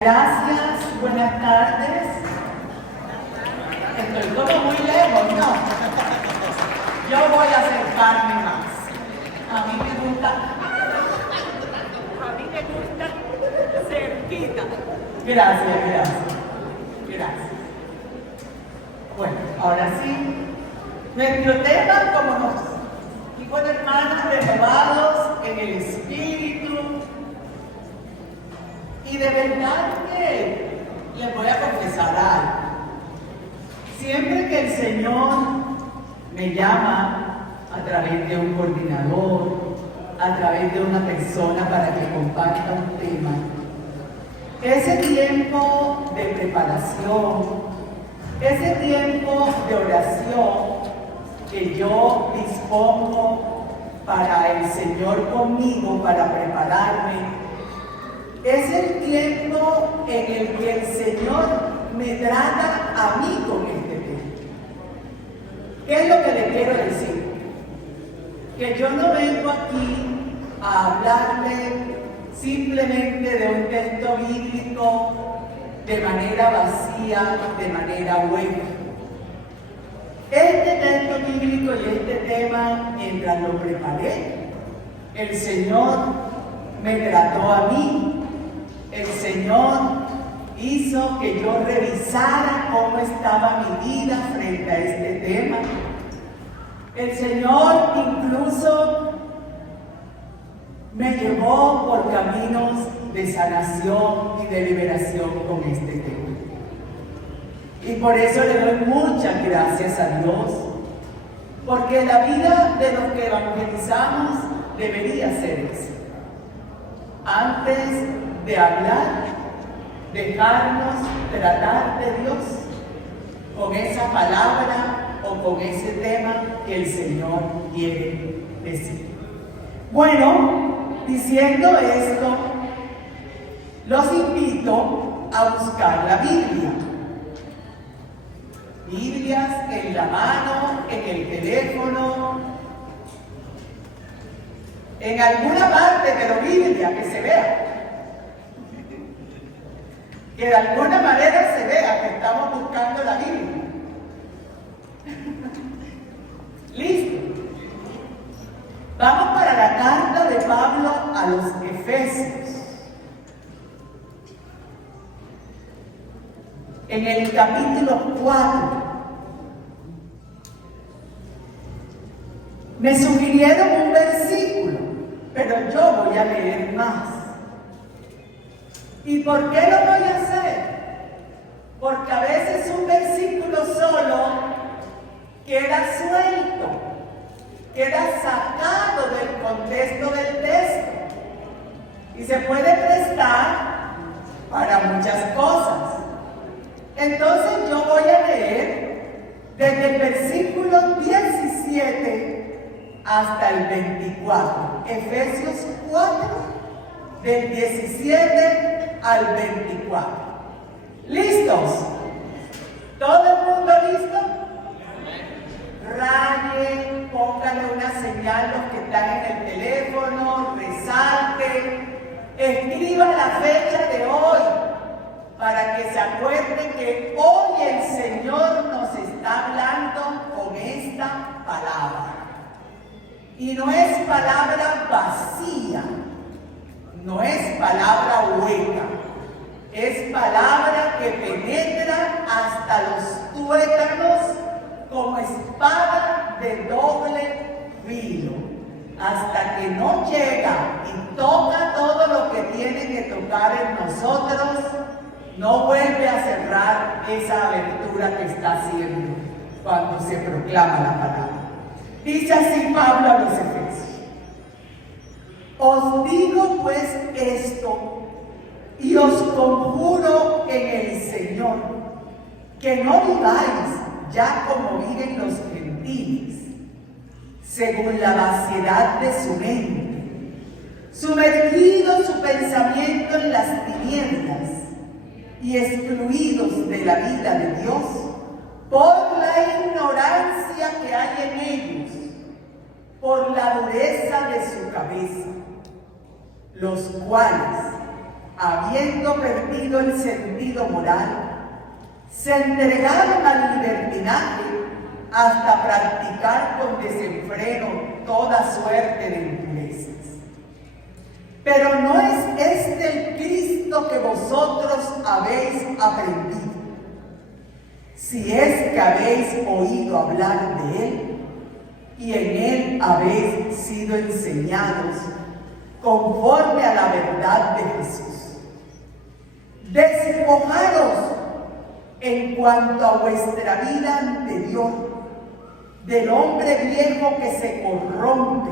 Gracias, buenas tardes. Estoy como muy lejos, ¿no? Yo voy a acercarme más. A mí me gusta cerquita. Gracias. Bueno, ahora sí, nuestro tema, como nos dijo el hermano, renovados en el espíritu. Y de verdad que les voy a confesar algo. Siempre que el Señor me llama a través de un coordinador, a través de una persona para que comparta un tema, ese tiempo de preparación, ese tiempo de oración que yo dispongo para el Señor conmigo, para prepararme, es el tiempo en el que el Señor me trata a mí con este tema. ¿Qué es lo que le quiero decir? Que yo no vengo aquí a hablarle simplemente de un texto bíblico de manera vacía, de manera hueca. Este texto bíblico y este tema, mientras lo preparé, el Señor me trató a mí. El Señor hizo que yo revisara cómo estaba mi vida frente a este tema. El Señor incluso me llevó por caminos de sanación y de liberación con este tema. Y por eso le doy muchas gracias a Dios, porque la vida de los que evangelizamos debería ser eso. Antes de hablar, dejarnos tratar de Dios con esa palabra o con ese tema que el Señor quiere decir. Bueno, diciendo esto, los invito a buscar la Biblia. Biblias en la mano, en el teléfono, en alguna parte, pero Biblia que se vea. Que de alguna manera se vea que estamos buscando la Biblia. ¿Listo? Vamos para la carta de Pablo a los Efesios. En el capítulo 4. Me sugirieron un versículo, pero yo voy a leer más. ¿Y por qué lo voy a hacer? Porque a veces un versículo solo queda suelto, queda sacado del contexto del texto y se puede prestar para muchas cosas. Entonces yo voy a leer desde el versículo 17 hasta el 24, Efesios 4, del 17 al 24. ¿Listos? ¿Todo el mundo listo? Rayen, pónganle una señal los que están en el teléfono, resalten, escriban la fecha de hoy para que se acuerden que hoy el Señor nos está hablando con esta palabra. Y no es palabra vacía, no es palabra hueca, es palabra que penetra hasta los tuétanos como espada de doble filo, hasta que no llega y toca todo lo que tiene que tocar en nosotros, no vuelve a cerrar esa abertura que está haciendo cuando se proclama la palabra. Dice así Pablo a los Efesios: os digo pues esto, y os conjuro en el Señor, que no viváis ya como viven los gentiles, según la vaciedad de su mente, sumergido su pensamiento en las tinieblas y excluidos de la vida de Dios por la ignorancia que hay en ellos, por la dureza de su cabeza, los cuales, habiendo perdido el sentido moral, se entregaron al libertinaje hasta practicar con desenfreno toda suerte de impurezas. Pero no es este el Cristo que vosotros habéis aprendido, si es que habéis oído hablar de Él y en Él habéis sido enseñados conforme a la verdad de Jesús. Despojaros en cuanto a vuestra vida anterior del hombre viejo que se corrompe,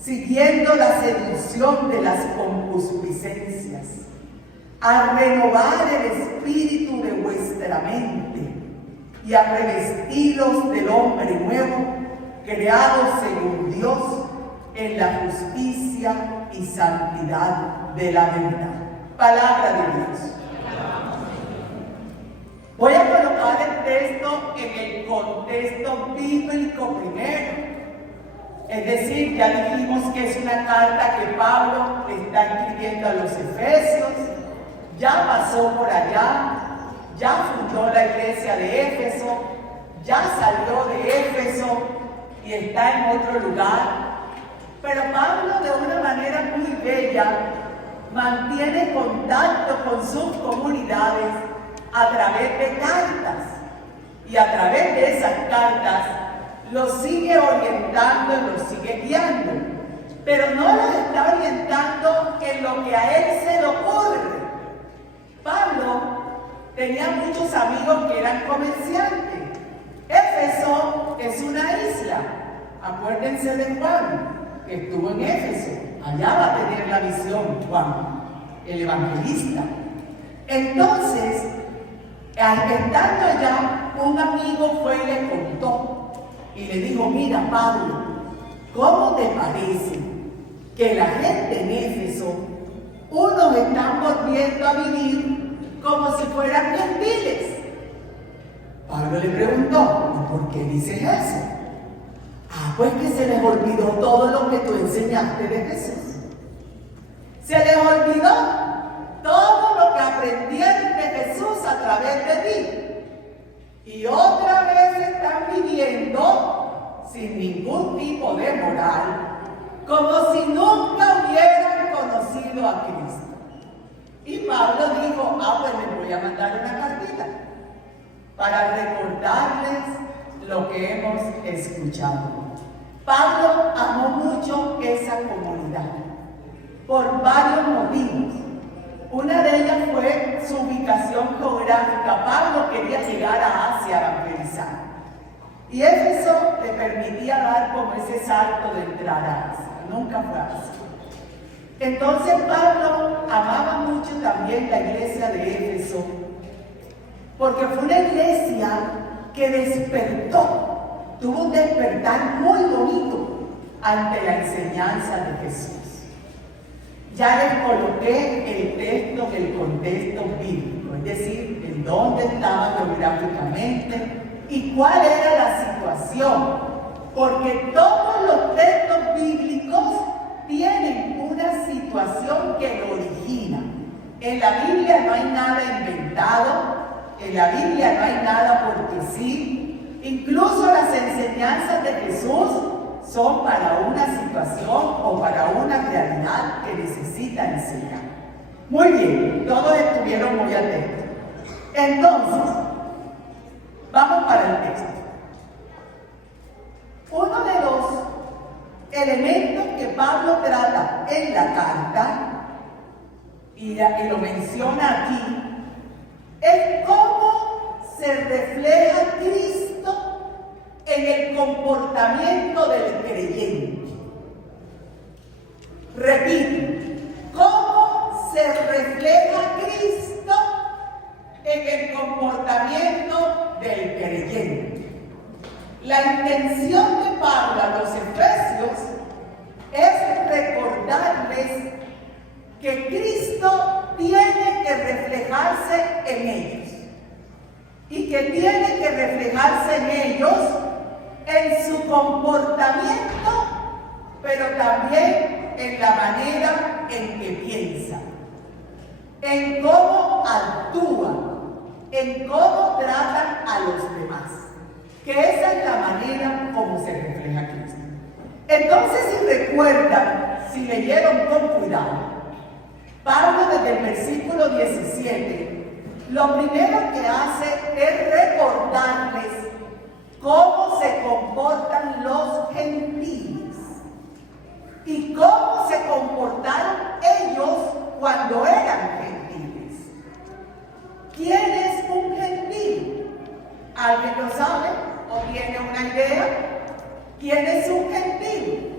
siguiendo la seducción de las concupiscencias, a renovar el espíritu de vuestra mente y a revestiros del hombre nuevo, creado según Dios en la justicia y santidad de la verdad. Palabra de Dios. Voy a colocar el texto en el contexto bíblico primero. Es decir, ya dijimos que es una carta que Pablo le está escribiendo a los Efesios, ya pasó por allá, ya fundó la iglesia de Éfeso, ya salió de Éfeso y está en otro lugar. Pero Pablo, de una manera muy bella, mantiene contacto con sus comunidades a través de cartas, y a través de esas cartas los sigue orientando y los sigue guiando, pero no los está orientando en lo que a él se le ocurre. Pablo tenía muchos amigos que eran comerciantes. Éfeso es una isla, acuérdense de Juan, que estuvo en Éfeso. Allá va a tener la visión Juan, el evangelista. Entonces, estando allá, un amigo fue y le contó y le dijo: mira, Pablo, ¿cómo te parece que la gente en Éfeso, unos están volviendo a vivir como si fueran gentiles? Pablo le preguntó: ¿por qué dices eso? Pues que se les olvidó todo lo que tú enseñaste de Jesús. Se les olvidó todo lo que aprendieron de Jesús a través de ti. Y otra vez están viviendo sin ningún tipo de moral, como si nunca hubieran conocido a Cristo. Y Pablo dijo: pues les voy a mandar una cartita para recordarles lo que hemos escuchado. Pablo amó mucho esa comunidad por varios motivos. Una de ellas fue su ubicación geográfica. Pablo quería llegar a Asia a evangelizar, y Éfeso le permitía dar como ese salto de entrar a Asia. Nunca fue a Asia. Entonces Pablo amaba mucho también la iglesia de Éfeso, porque fue una iglesia que despertó, tuvo un despertar muy bonito ante la enseñanza de Jesús. Ya les coloqué el texto en el contexto bíblico, es decir, en dónde estaba geográficamente y cuál era la situación, porque todos los textos bíblicos tienen una situación que lo origina. En la Biblia no hay nada inventado, en la Biblia no hay nada porque sí. Incluso las enseñanzas de Jesús son para una situación o para una realidad que necesita enseñar. Muy bien, todos estuvieron muy atentos. Entonces, vamos para el texto. Uno de los elementos que Pablo trata en la carta, y lo menciona aquí, es cómo se refleja Cristo en el comportamiento del creyente. Repito, ¿cómo se refleja Cristo en el comportamiento del creyente? La intención de Pablo a los Efesios es recordarles que Cristo tiene que reflejarse en ellos, y que tiene que reflejarse en ellos en su comportamiento, pero también en la manera en que piensan. en cómo actúan, en cómo tratan a los demás, que esa es la manera como se refleja Cristo. Entonces, si recuerdan, si leyeron con cuidado, Pablo desde el versículo 17, lo primero que hace es recordarles cómo se comportan los gentiles y cómo se comportaron ellos cuando eran gentiles. ¿Quién es un gentil? ¿Alguien lo sabe o tiene una idea? ¿Quién es un gentil?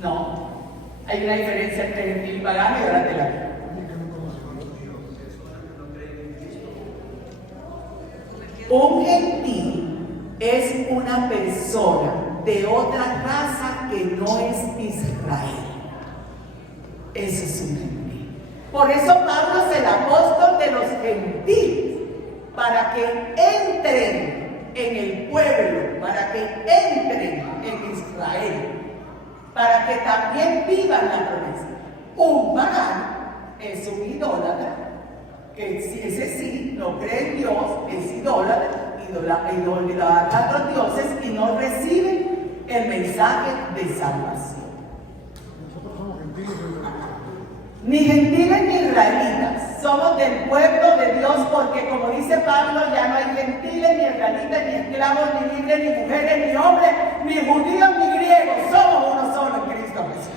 No. Hay una diferencia entre gentil y pagano y ahora te la digo. Un gentil es una persona de otra raza que no es Israel. Eso es un gentil. Por eso Pablo es el apóstol de los gentiles, para que entren en el pueblo, para que entren en Israel, para que también vivan la promesa. Un pagano es un idólatra, que si ese sí no cree en Dios, es idólatra, idolatra a otros dioses y no recibe el mensaje de salvación. Nosotros somos gentiles. Ni gentiles ni israelitas, somos del pueblo de Dios, porque como dice Pablo, ya no hay gentiles, ni israelitas, ni esclavos, ni libres, ni mujeres, ni hombres, ni judíos, ni griegos, somos uno solo en Cristo Jesús.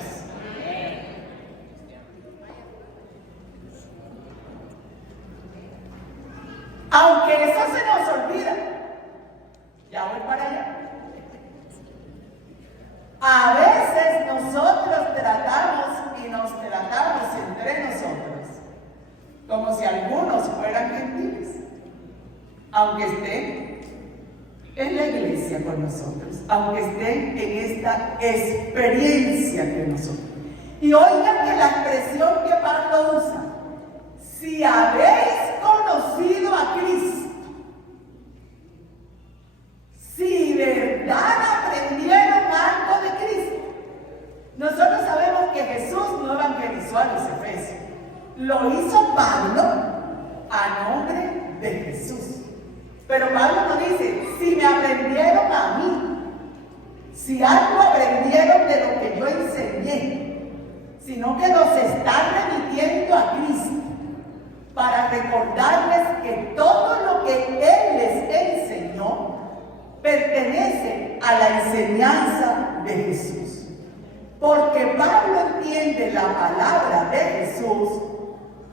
Aunque eso se nos olvida, ya voy para allá. A veces nosotros tratamos y nos tratamos entre nosotros como si algunos fueran gentiles, aunque estén en la iglesia con nosotros, aunque estén en esta experiencia que nosotros. Y oigan que la expresión que Pablo usa, si habéis conocido a Cristo, si de verdad aprendieron algo de Cristo. Nosotros sabemos que Jesús no evangelizó a los efesios, lo hizo Pablo a nombre de Jesús. Pero Pablo no dice, si me aprendieron a mí, si algo aprendieron de lo que yo enseñé, sino que nos está remitiendo a Cristo para recordarles que todo lo que Él les enseñó pertenece a la enseñanza de Jesús. Porque Pablo entiende la palabra de Jesús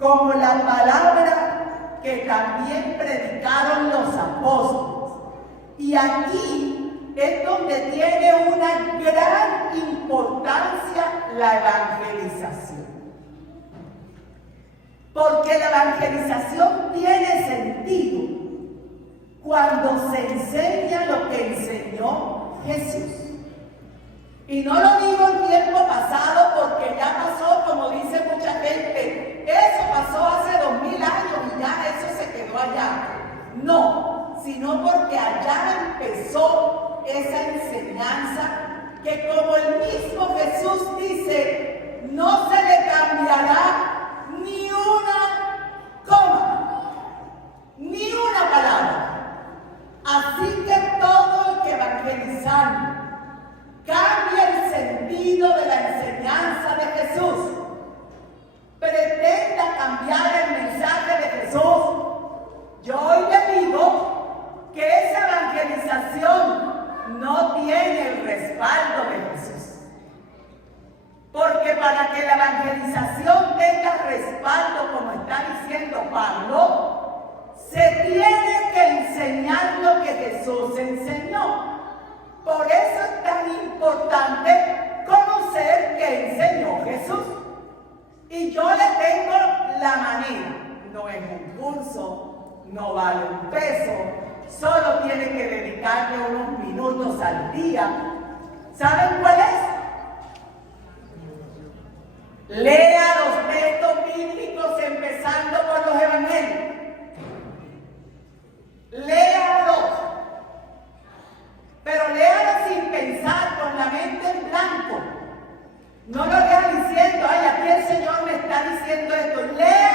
como la palabra que también predicaron los apóstoles. Y aquí es donde tiene una gran importancia la evangelización. Porque la evangelización tiene sentido cuando se enseña lo que enseñó Jesús. Y no lo digo en tiempo pasado porque ya pasó, como dice mucha gente, eso pasó hace 2000 años y ya eso se quedó allá. No, sino porque allá empezó esa enseñanza que, como el mismo Jesús dice, no se le cambiará ni una coma, ni una palabra. Así que todo el que evangelizando cambia el sentido de la enseñanza de Jesús, pretenda cambiar el mensaje de Jesús, yo hoy le digo que esa evangelización no tiene el respaldo de Jesús. Porque para que la evangelización tenga respaldo, como está diciendo Pablo, se tiene que enseñar lo que Jesús enseñó. Por eso es tan importante conocer qué enseñó Jesús. Y yo le tengo la manera. No es un curso, no vale un peso, solo tiene que dedicarle unos minutos al día. ¿Saben cuál es? Lea los textos bíblicos empezando por los evangelios. Léalos. Pero léalo sin pensar, con la mente en blanco. No lo leas diciendo, ay, aquí el Señor me está diciendo esto. Léalo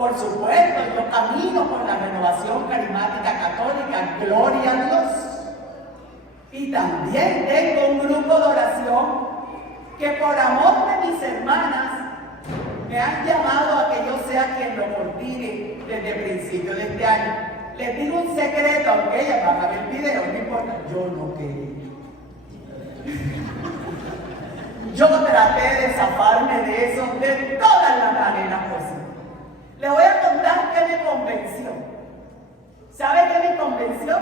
Por supuesto, yo camino con la Renovación Carismática Católica, gloria a Dios. Y también tengo un grupo de oración que por amor de mis hermanas me han llamado a que yo sea quien lo coordine desde el principio de este año. Les digo un secreto, aunque ellas van a ver el video, no importa, yo no quería. Yo traté de zafarme de eso de todas las maneras posibles. Les voy a contar qué me convenció. ¿Sabe qué me convenció?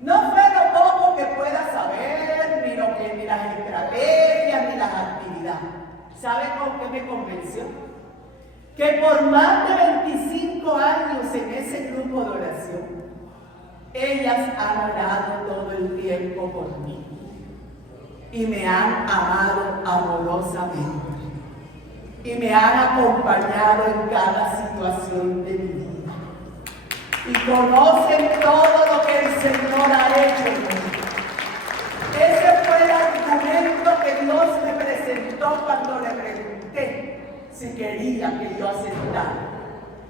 No fue lo poco que pueda saber, ni las estrategias, ni las actividades. ¿Sabe con qué me convenció? Que por más de 25 años en ese grupo de oración, ellas han orado todo el tiempo por mí. Y me han amado amorosamente. Y me han acompañado en cada situación de mi vida. Y conocen todo lo que el Señor ha hecho en mí. Ese fue el argumento que Dios me presentó cuando le pregunté si quería que yo aceptara.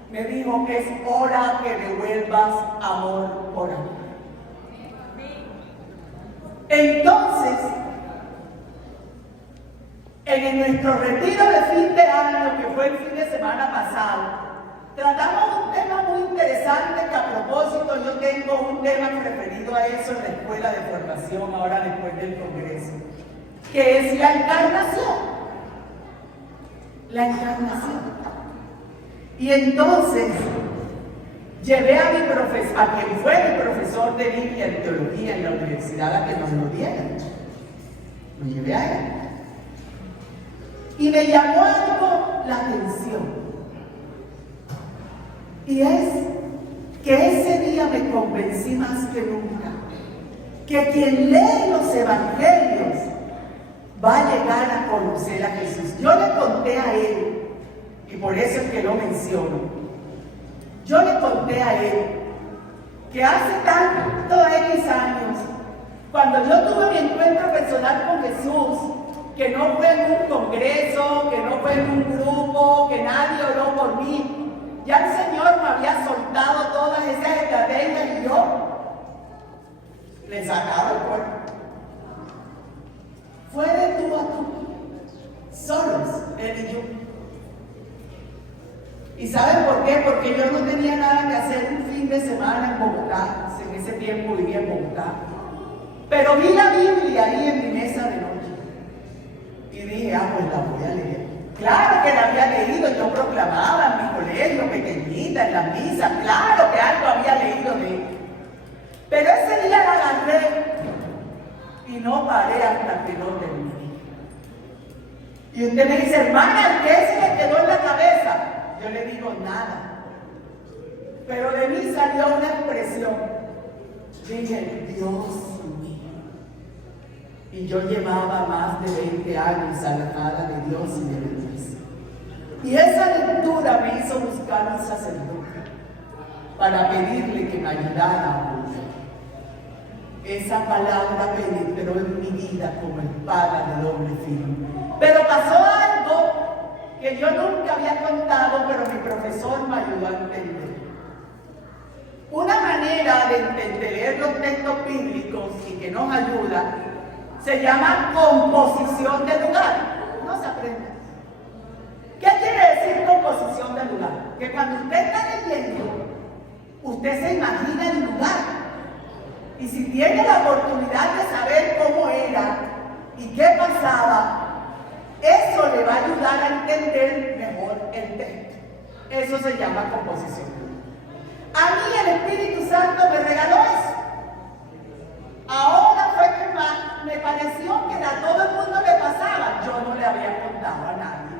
Me dijo que es hora que devuelvas amor por amor. Entonces, en nuestro retiro de fin de año, que fue el fin de semana pasado, tratamos un tema muy interesante que a propósito yo tengo un tema referido a eso en la escuela de formación ahora después del congreso, que es la encarnación. La encarnación. Y entonces llevé a mi profesor, a quien fue mi profesor de Biblia en teología en la universidad a que nos lo diera. Lo llevé a él. Y me llamó algo la atención. Y es que ese día me convencí más que nunca que quien lee los evangelios va a llegar a conocer a Jesús. Yo le conté a él, y por eso es que lo menciono, yo le conté a él que hace tantos años, cuando yo tuve mi encuentro personal con Jesús, que no fue en un congreso, que no fue en un grupo, que nadie oró por mí, ya el Señor me había soltado todas esas estrategias y yo le sacaba el cuerpo. Fue de tú a tú, solos, él y yo. ¿Y saben por qué? Porque yo no tenía nada que hacer un fin de semana en Bogotá, en ese tiempo vivía en Bogotá. Pero vi la Biblia ahí en mi mesa de noche y dije, pues la voy a leer. Claro que la había leído, yo proclamaba en mi colegio, pequeñita, en la misa, claro que algo había leído de él. Pero ese día la agarré y no paré hasta que no terminé. Y usted me dice, hermana, ¿qué se le quedó en la cabeza? Yo le digo, nada. Pero de mí salió una expresión. Dije, Dios mío. Y yo llevaba más de 20 años alejada de Dios y de la iglesia. Y esa lectura me hizo buscar un sacerdote para pedirle que me ayudara a orar. Esa palabra penetró en mi vida como espada de doble filo. Pero pasó algo que yo nunca había contado, pero mi profesor me ayudó a entender. Una manera de entender los textos bíblicos y que nos ayuda se llama composición de lugar. No se aprende. ¿Qué quiere decir composición de lugar? Que cuando usted está leyendo, usted se imagina el lugar. Y si tiene la oportunidad de saber cómo era y qué pasaba, eso le va a ayudar a entender mejor el texto. Eso se llama composición. A mí el Espíritu Santo me regaló eso. Ahora fue que me pareció que a todo el mundo le pasaba. Yo no le había contado a nadie.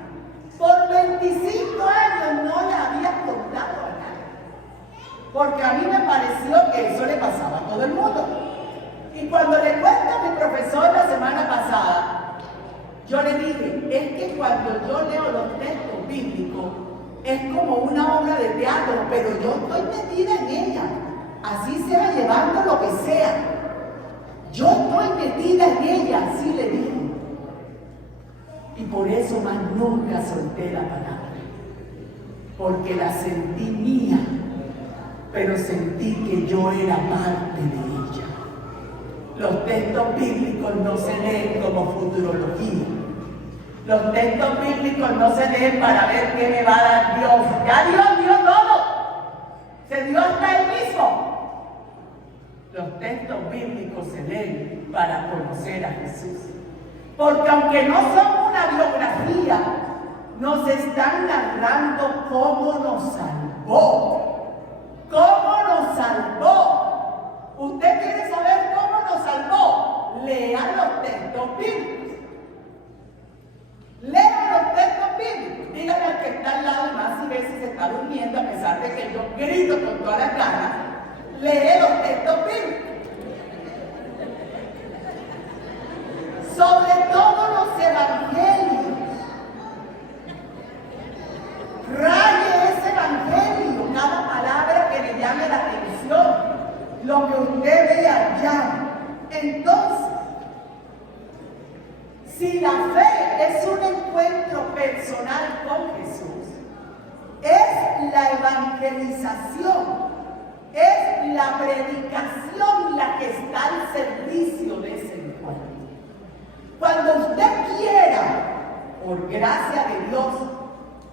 Por 25 años no le había contado a nadie. Porque a mí me pareció que eso le pasaba a todo el mundo. Y cuando le cuento a mi profesor la semana pasada, yo le dije, es que cuando yo leo los textos bíblicos, es como una obra de teatro, pero yo estoy metida en ella. Así sea llevando lo que sea. Yo estoy metida en ella, así le dije. Y por eso más nunca solté la palabra. porque la sentí mía, pero sentí que yo era parte de ella. Los textos bíblicos no se leen como futurología. Los textos bíblicos no se leen para ver qué me va a dar Dios. Ya Dios dio todo. Se dio hasta Él mismo. Los textos bíblicos se leen para conocer a Jesús. Porque aunque no son una biografía, nos están narrando cómo nos salvó. ¿Cómo nos salvó? ¿Usted quiere saber cómo nos salvó? Lea los textos bíblicos. Lea los textos bíblicos. Dígale al que está al lado, más si ve si se está durmiendo, a pesar de que yo grito con toda la cara. Lee los textos bíblicos. Sobre todo los evangelios. Raye ese evangelio, cada palabra que le llame la atención, lo que usted ve allá. Entonces, si la fe es un encuentro personal con Jesús, es la evangelización, es la predicación la que está al servicio de ese encuentro. Cuando usted quiera, por gracia de Dios,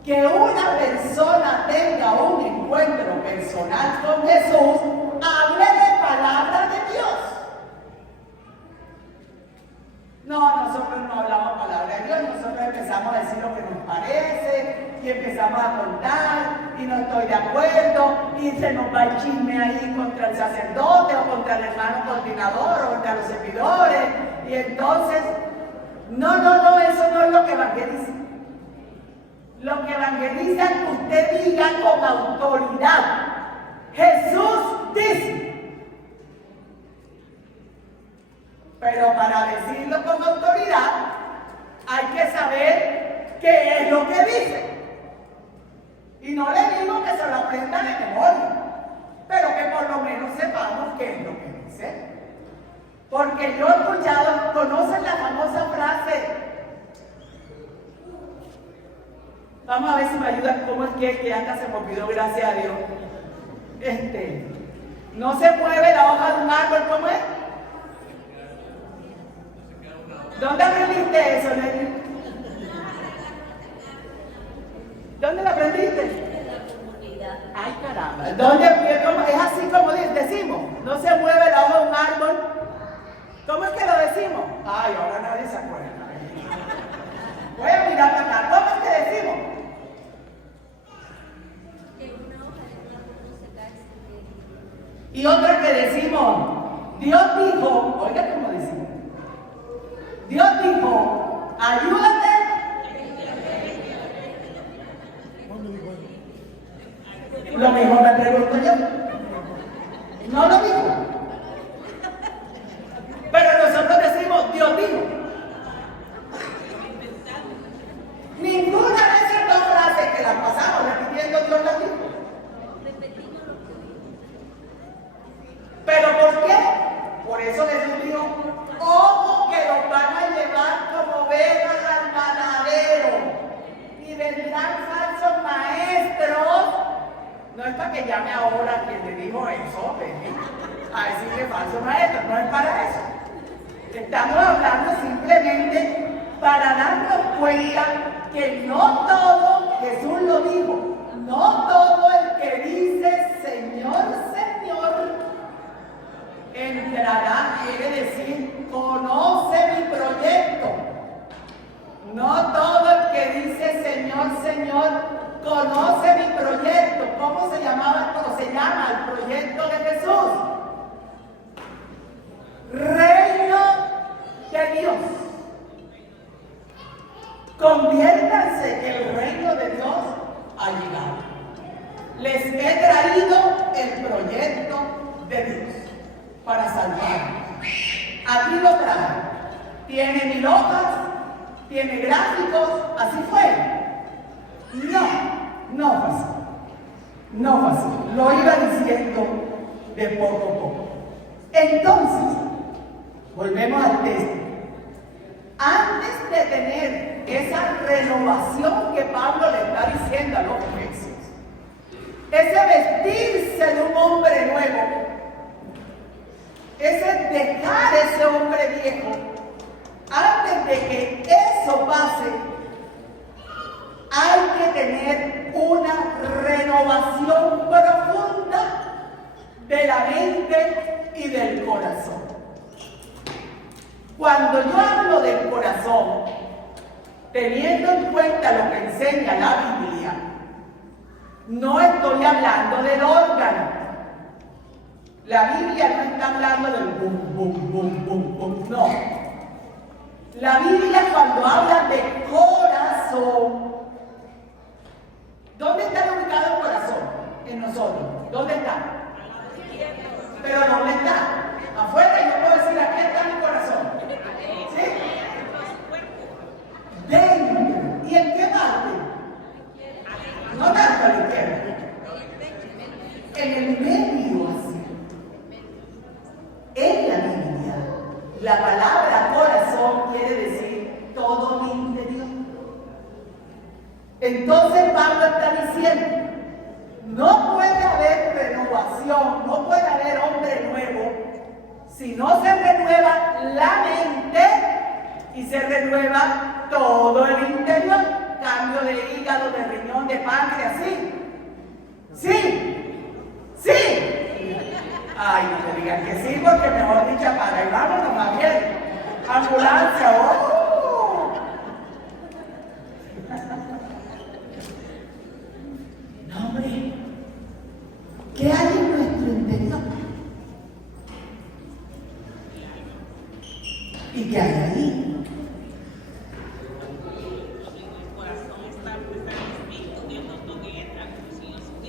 que una persona tenga un encuentro personal con Jesús, hable de palabra de Dios. No, nosotros no hablamos palabra de Dios, nosotros empezamos a decir lo que nos parece y empezamos a contar y no estoy de acuerdo y se nos va el chisme ahí contra el sacerdote o contra el hermano coordinador o contra los servidores y entonces, no, eso no es lo que evangeliza. Lo que evangeliza es que usted diga con autoridad, Jesús dice. Pero para decirlo con autoridad, hay que saber qué es lo que dice. Y no le digo que se lo aprenda de memoria, pero que por lo menos sepamos qué es lo que dice. Porque yo he escuchado, ¿conocen la famosa frase? Vamos a ver si me ayudan cómo es que anda se me olvidó, gracias a Dios. No se mueve la hoja de un árbol, ¿cómo es? ¿Dónde aprendiste eso, Nelly? ¿Dónde lo aprendiste? Ay, caramba. ¿Dónde? Es así como decimos. No se mueve la hoja de un árbol. ¿Cómo es que lo decimos? Ay, ahora nadie se acuerda. Voy a mirar para acá. ¿Cómo es que decimos? Y otra que decimos, Dios dijo, oiga cómo decimos. Dios dijo, ayúdate. ¿Cuándo dijo eso? Lo mismo me pregunto yo. No lo dijo. Pero nosotros decimos, Dios dijo. Ninguna de esas dos frases que las pasamos repitiendo, Dios las dijo. ¿Pero por qué? Por eso Jesús dijo, ojo que los van a llevar como ovejas al matadero y vendrán falsos maestros. No es para que llame ahora a quien le dijo eso, a decirle falso maestro, no es para eso. Estamos hablando simplemente para darnos cuenta que no todo, Jesús lo dijo, no todo el que dice Señor, Señor, entrará, quiere decir, conoce mi proyecto. No todo el que dice Señor, Señor, conoce mi proyecto. ¿Cómo se llamaba? ¿Cómo se llama el proyecto de Jesús? Reino de Dios. Conviértanse que el reino de Dios ha llegado. Les he traído el proyecto de Dios para salvar. Aquí lo trae. Tiene 1000 hojas, tiene gráficos, así fue. No fue así. No fue así. Lo iba diciendo de poco a poco. Entonces, volvemos al texto. Antes de tener esa renovación que Pablo le está diciendo a los efesios, ese vestirse de un hombre nuevo, ese dejar ese hombre viejo, antes de que eso pase, hay que tener una renovación profunda de la mente y del corazón. Cuando yo hablo del corazón, teniendo en cuenta lo que enseña la Biblia, no estoy hablando del órgano. La Biblia no está hablando del bum, bum, bum, bum, bum, no. La Biblia cuando habla de corazón, ¿dónde está ubicado el corazón? En nosotros. ¿Dónde está? Pero ¿dónde está? Afuera, yo puedo decir, aquí está mi corazón. ¿Sí? Dentro. ¿Y en qué parte? No tanto a la izquierda. En el medio, así. En la Biblia, la palabra corazón quiere decir todo mi interior. Entonces Pablo está diciendo, no puede haber renovación, no puede haber hombre nuevo si no se renueva la mente y se renueva todo el interior. Cambio de hígado, de riñón, de páncreas, ¿sí? ¿Sí? ¿Sí? Ay, no me digan que sí, porque mejor dicho apaga y vámonos más bien. Ambulancia, ¡oh! No, hombre. ¿Qué hay en nuestro interior? ¿Y qué hay ahí?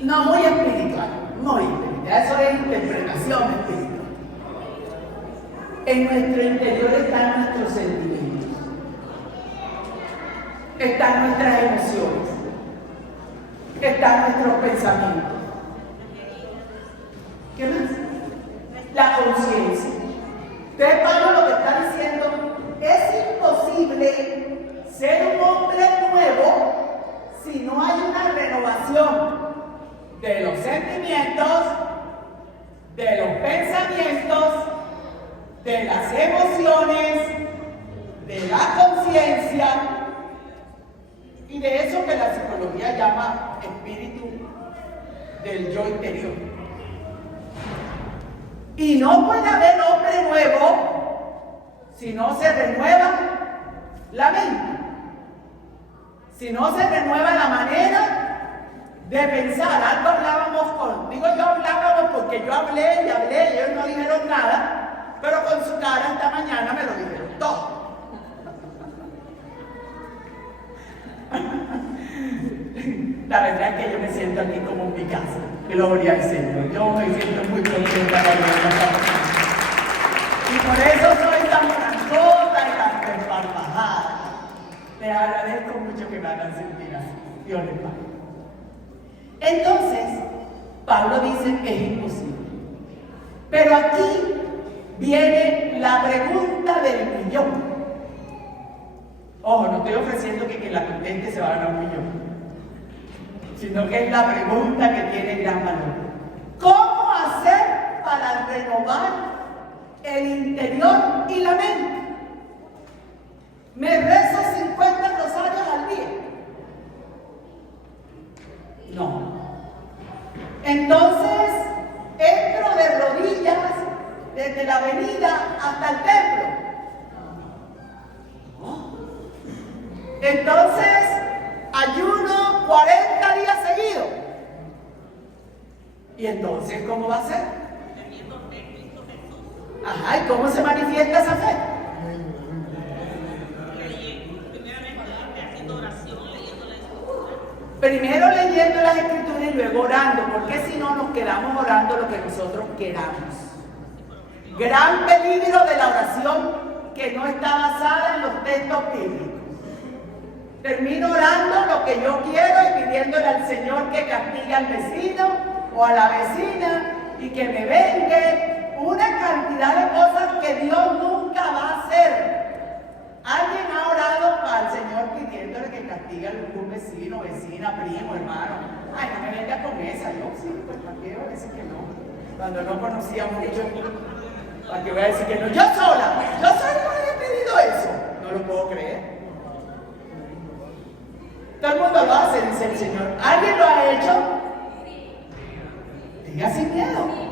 No, muy espiritual, muy espiritual. Eso es interpretación espiritual. En nuestro interior están nuestros sentimientos, están nuestras emociones, están nuestros pensamientos. ¿Qué más? La conciencia. Entonces Pablo lo que está diciendo, es imposible ser un hombre nuevo si no hay una renovación de los sentimientos, de los pensamientos, de las emociones, de la conciencia y de eso que la psicología llama espíritu del yo interior. Y no puede haber hombre nuevo si no se renueva la mente, si no se renueva la manera de pensar. Algo hablábamos digo yo hablábamos porque yo hablé y ellos no dijeron nada, pero con su cara esta mañana me lo dijeron todo. La verdad es que yo me siento aquí como en mi casa. Gloria al Señor. Yo me siento muy contenta con esta. Y por eso soy tan francota y tan desparpajada. Les agradezco mucho que me hagan sentir así. Dios les pague. Entonces, Pablo dice que es imposible. Pero aquí viene la pregunta del millón. Ojo, no estoy ofreciendo que quien la conteste se va a ganar un millón, sino que es la pregunta que tiene gran valor. ¿Cómo hacer para renovar el interior y la mente? ¿Me rezo 50 rosarios al día? No. Entonces, entro de rodillas desde la avenida hasta el templo. No. Entonces, ayuno 40 días seguidos. ¿Y entonces cómo va a ser? Ajá, ¿y cómo se manifiesta esa fe? Primero leyendo las escrituras y luego orando, porque si no nos quedamos orando lo que nosotros queramos. Gran peligro de la oración que no está basada en los textos bíblicos. Termino orando lo que yo quiero y pidiéndole al Señor que castigue al vecino o a la vecina y que me vengue una cantidad de cosas que Dios nunca va a hacer. Alguien ha orado al Señor pidiéndole que castiga algún vecino, vecina, primo, hermano. Ay, no me venga con esa. Yo sí, pues ¿para qué voy a decir que no? Cuando no conocía mucho, ¿para qué voy a decir que no? Yo sola no había pedido eso. No lo puedo creer. Todo el mundo lo hace, dice el Señor. ¿Alguien lo ha hecho? Diga sin miedo.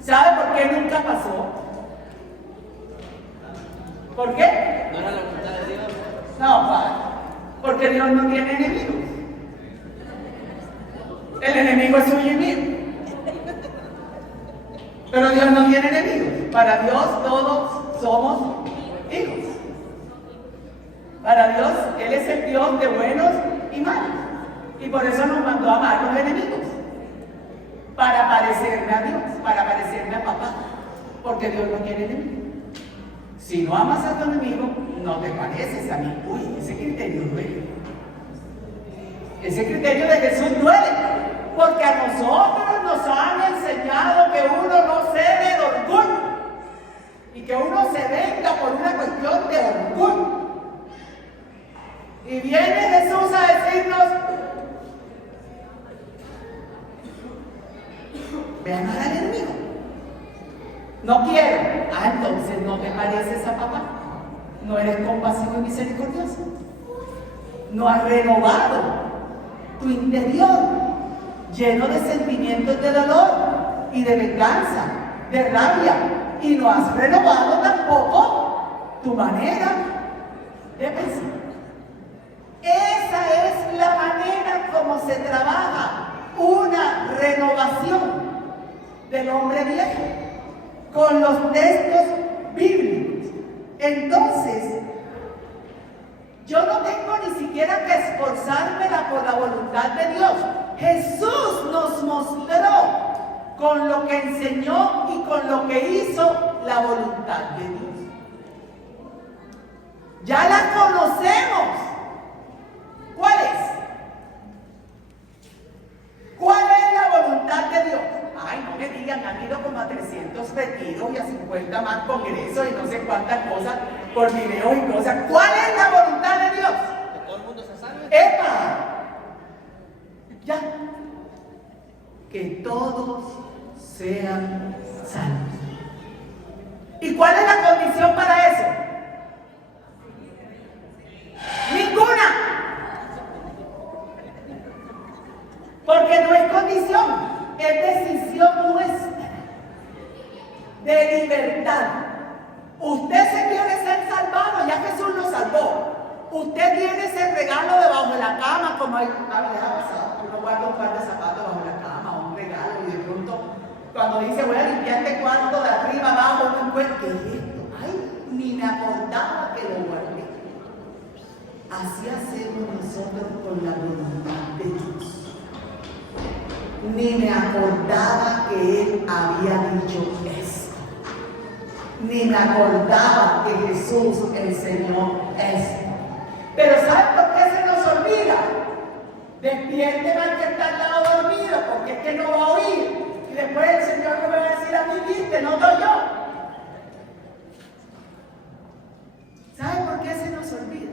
¿Sabe por qué nunca pasó? ¿Por qué? ¿No era la voluntad de Dios? No, Padre. Porque Dios no tiene enemigos. El enemigo es suyo y mío. Pero Dios no tiene enemigos. Para Dios todos somos hijos. Para Dios, Él es el Dios de buenos y malos. Y por eso nos mandó a amar a los enemigos. Para parecerme a Dios, para parecerme a papá. Porque Dios no quiere enemigos. Si no amas a tu enemigo, no te pareces a mí. Uy, ese criterio duele. Ese criterio de Jesús duele. Porque a nosotros nos han enseñado que uno no cede de orgullo. Y que uno se venga por una cuestión de orgullo. Y viene Jesús a decirnos, ve a amar al enemigo. No quiero. Ah, entonces no te pareces a papá. No eres compasivo y misericordioso. No has renovado tu interior, lleno de sentimientos de dolor y de venganza, de rabia. Y no has renovado tampoco tu manera de pensar. Esa es la manera como se trabaja una renovación del hombre viejo con los textos bíblicos. Entonces, yo no tengo ni siquiera que esforzármela por la voluntad de Dios. Jesús nos mostró con lo que enseñó y con lo que hizo la voluntad de Dios. Ya la conocemos. ¿Cuál es? ¿Cuál es la voluntad de Dios? Ay, no me digan, han ido como a 300 retiros y a 50 más congresos y no sé cuántas cosas por videos y cosas. ¿Cuál es la voluntad de Dios? Que todo el mundo se salve. ¡Epa! Ya. Que todos sean salvos. ¿Y cuál es la condición para eso? Ninguna. Porque no es condición, es decisión nuestra de libertad. Usted se quiere ser salvado, ya Jesús lo salvó. Usted tiene ese regalo debajo de la cama, como hay una vez ha pasado, uno guarda un par de zapatos bajo la cama, un regalo, y de pronto, cuando dice voy a limpiar este cuarto de arriba abajo, uno encuentra, ¿qué es esto? Ay, ni me acordaba que lo guardé. Así hacemos nosotros con la voluntad de Dios. Ni me acordaba que Él había dicho esto. Ni me acordaba que Jesús enseñó esto. Pero ¿saben por qué se nos olvida? Despiérteme al que está al lado dormido, porque es que no va a oír. Y después el Señor no me va a decir a mí, viste, no doy yo. ¿Saben por qué se nos olvida?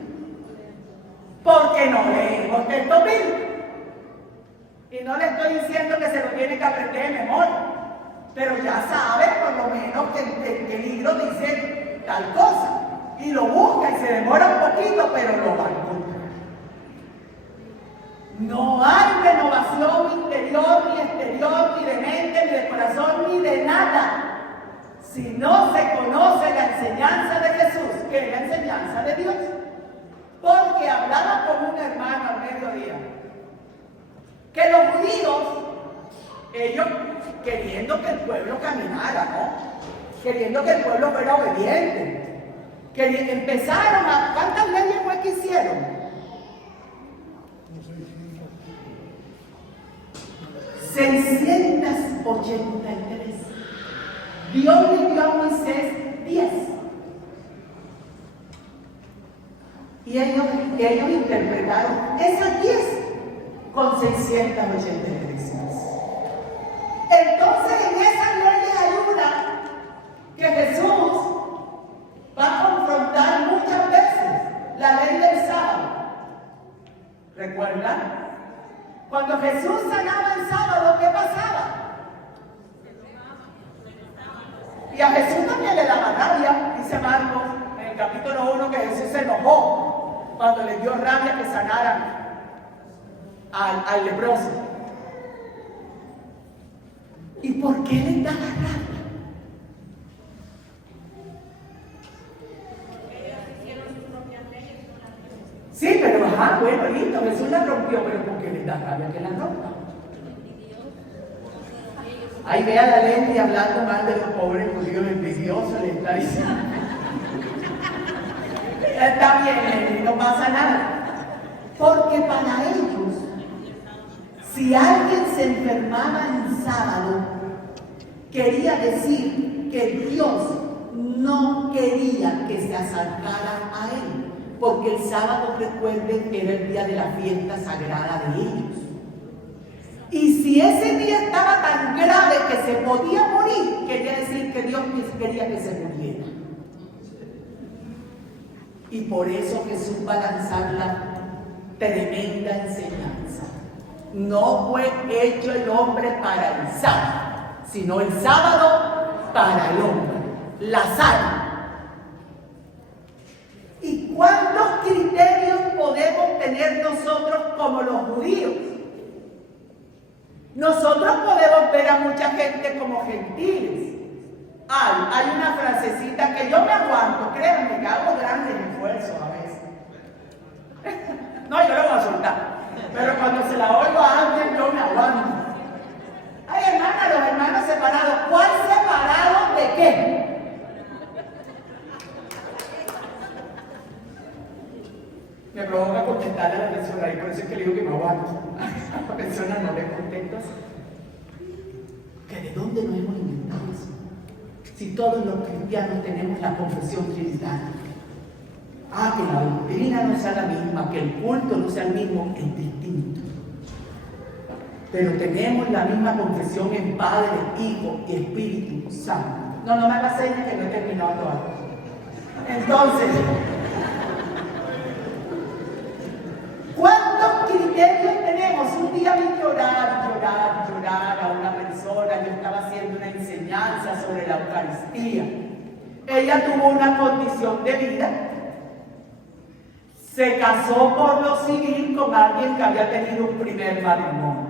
Porque no leemos texto bíblico. Y no le estoy diciendo que se lo tiene que aprender de memoria, pero ya sabe por lo menos que el libro dice tal cosa. Y lo busca y se demora un poquito, pero lo va a encontrar. No hay renovación interior, ni exterior, ni de mente, ni de corazón, ni de nada, si no se conoce la enseñanza de Jesús, que es la enseñanza de Dios. Porque hablaba con un hermano al mediodía, que los judíos, ellos queriendo que el pueblo caminara, ¿no? Queriendo que el pueblo fuera obediente, que empezaron a... ¿Cuántas leyes fue que hicieron? 683. Dios le dio a Moisés 10. Y ellos interpretaron esas 10 con 683. Entonces en esas leyes hay una que Jesús va a confrontar muchas veces, la ley del sábado. ¿Recuerdan? Cuando Jesús sanaba el sábado, ¿qué pasaba? Y a Jesús también le daba rabia, dice Marcos, en el capítulo 1, que Jesús se enojó cuando le dio rabia que sanaran al leproso. ¿Y por qué le daba rabia? Sí, pero bueno, listo, Jesús la rompió, pero ¿por qué le da rabia que la rompa? Ahí ve a la Lenti hablando mal de los pobres judíos envidiosos, le está diciendo. Está bien, Lenti, no pasa nada. Porque para ellos, si alguien se enfermaba en sábado, quería decir que Dios no quería que se acercara a él. Porque el sábado, recuerden, era el día de la fiesta sagrada de ellos. Y si ese día estaba tan grave que se podía morir, quería decir que Dios quería que se muriera. Y por eso Jesús va a lanzar la tremenda enseñanza. No fue hecho el hombre para el sábado, sino el sábado para el hombre. La sal. ¿Y cuántos criterios podemos tener nosotros como los judíos? Nosotros podemos ver a mucha gente como gentiles. Hay una frasecita que yo me aguanto, créanme que hago grandes esfuerzos a veces. No, yo lo voy a soltar. Pero cuando se la oigo a alguien, yo me aguanto. Ay, hermana, los hermanos separados. ¿Cuál separado de qué? Me provoca contestarle a la persona y por eso es que le digo que me aguanto. A la persona no le contesto así. ¿Que de dónde nos hemos inventado eso? Si todos los cristianos tenemos la confesión trinitaria. Que la doctrina no sea la misma, que el culto no sea el mismo, es distinto. Pero tenemos la misma confesión en Padre, Hijo y Espíritu Santo. No me hagas señas que no he terminado todavía. Entonces, ¿cuántos criterios tenemos? Un día vi llorar a una persona. Yo estaba haciendo una enseñanza sobre la Eucaristía. Ella tuvo una condición de vida. Se casó por lo civil con alguien que había tenido un primer matrimonio.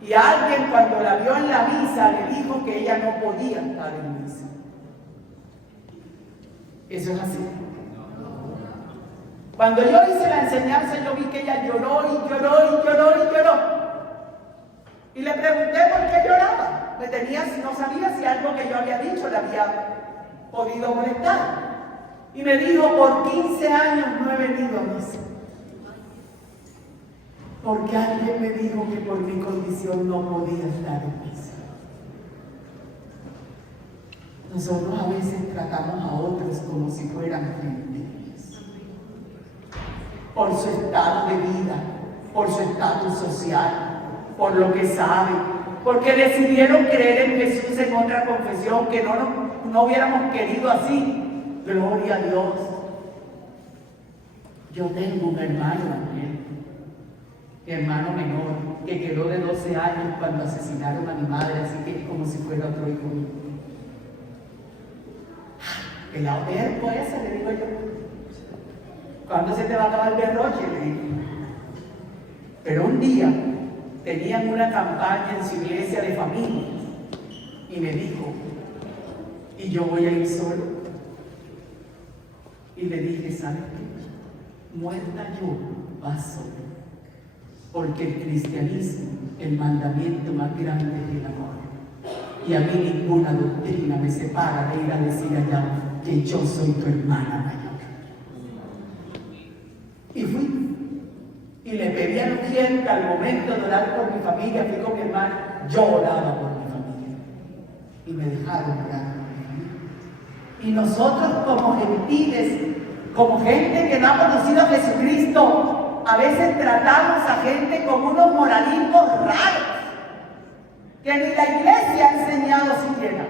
Y alguien, cuando la vio en la misa, le dijo que ella no podía estar en misa. Eso es así. Cuando yo hice la enseñanza, yo vi que ella lloró. Y le pregunté por qué lloraba. No sabía si algo que yo había dicho le había podido molestar. Y me dijo, por 15 años no he venido a misa. Porque alguien me dijo que por mi condición no podía estar en misa. Nosotros a veces tratamos a otros como si fueran gentiles. Por su estado de vida, por su estatus social, por lo que saben, porque decidieron creer en Jesús en otra confesión que no hubiéramos querido así. Gloria a Dios. Yo tengo un hermano también, mi hermano menor, que quedó de 12 años cuando asesinaron a mi madre, así que es como si fuera otro hijo mío. El aberco ese, le digo yo. ¿Cuándo se te va a acabar el derroche? Le digo. Pero un día tenían una campaña en su iglesia de familias y me dijo, ¿y yo voy a ir solo? Y le dije, ¿sabes qué? Muerta yo, vas solo. Porque el cristianismo, el mandamiento más grande es el amor. Y a mí ninguna doctrina me separa de ir a decir allá que yo soy tu hermana mayor. Y fui. Y le pedí a Luciano que al momento de orar por mi familia, fui con mi hermana, yo oraba por mi familia. Y me dejaron orar. Y nosotros como gentiles, como gente que no ha conocido a Jesucristo, a veces tratamos a gente con unos moralismos raros, que ni la iglesia ha enseñado siquiera.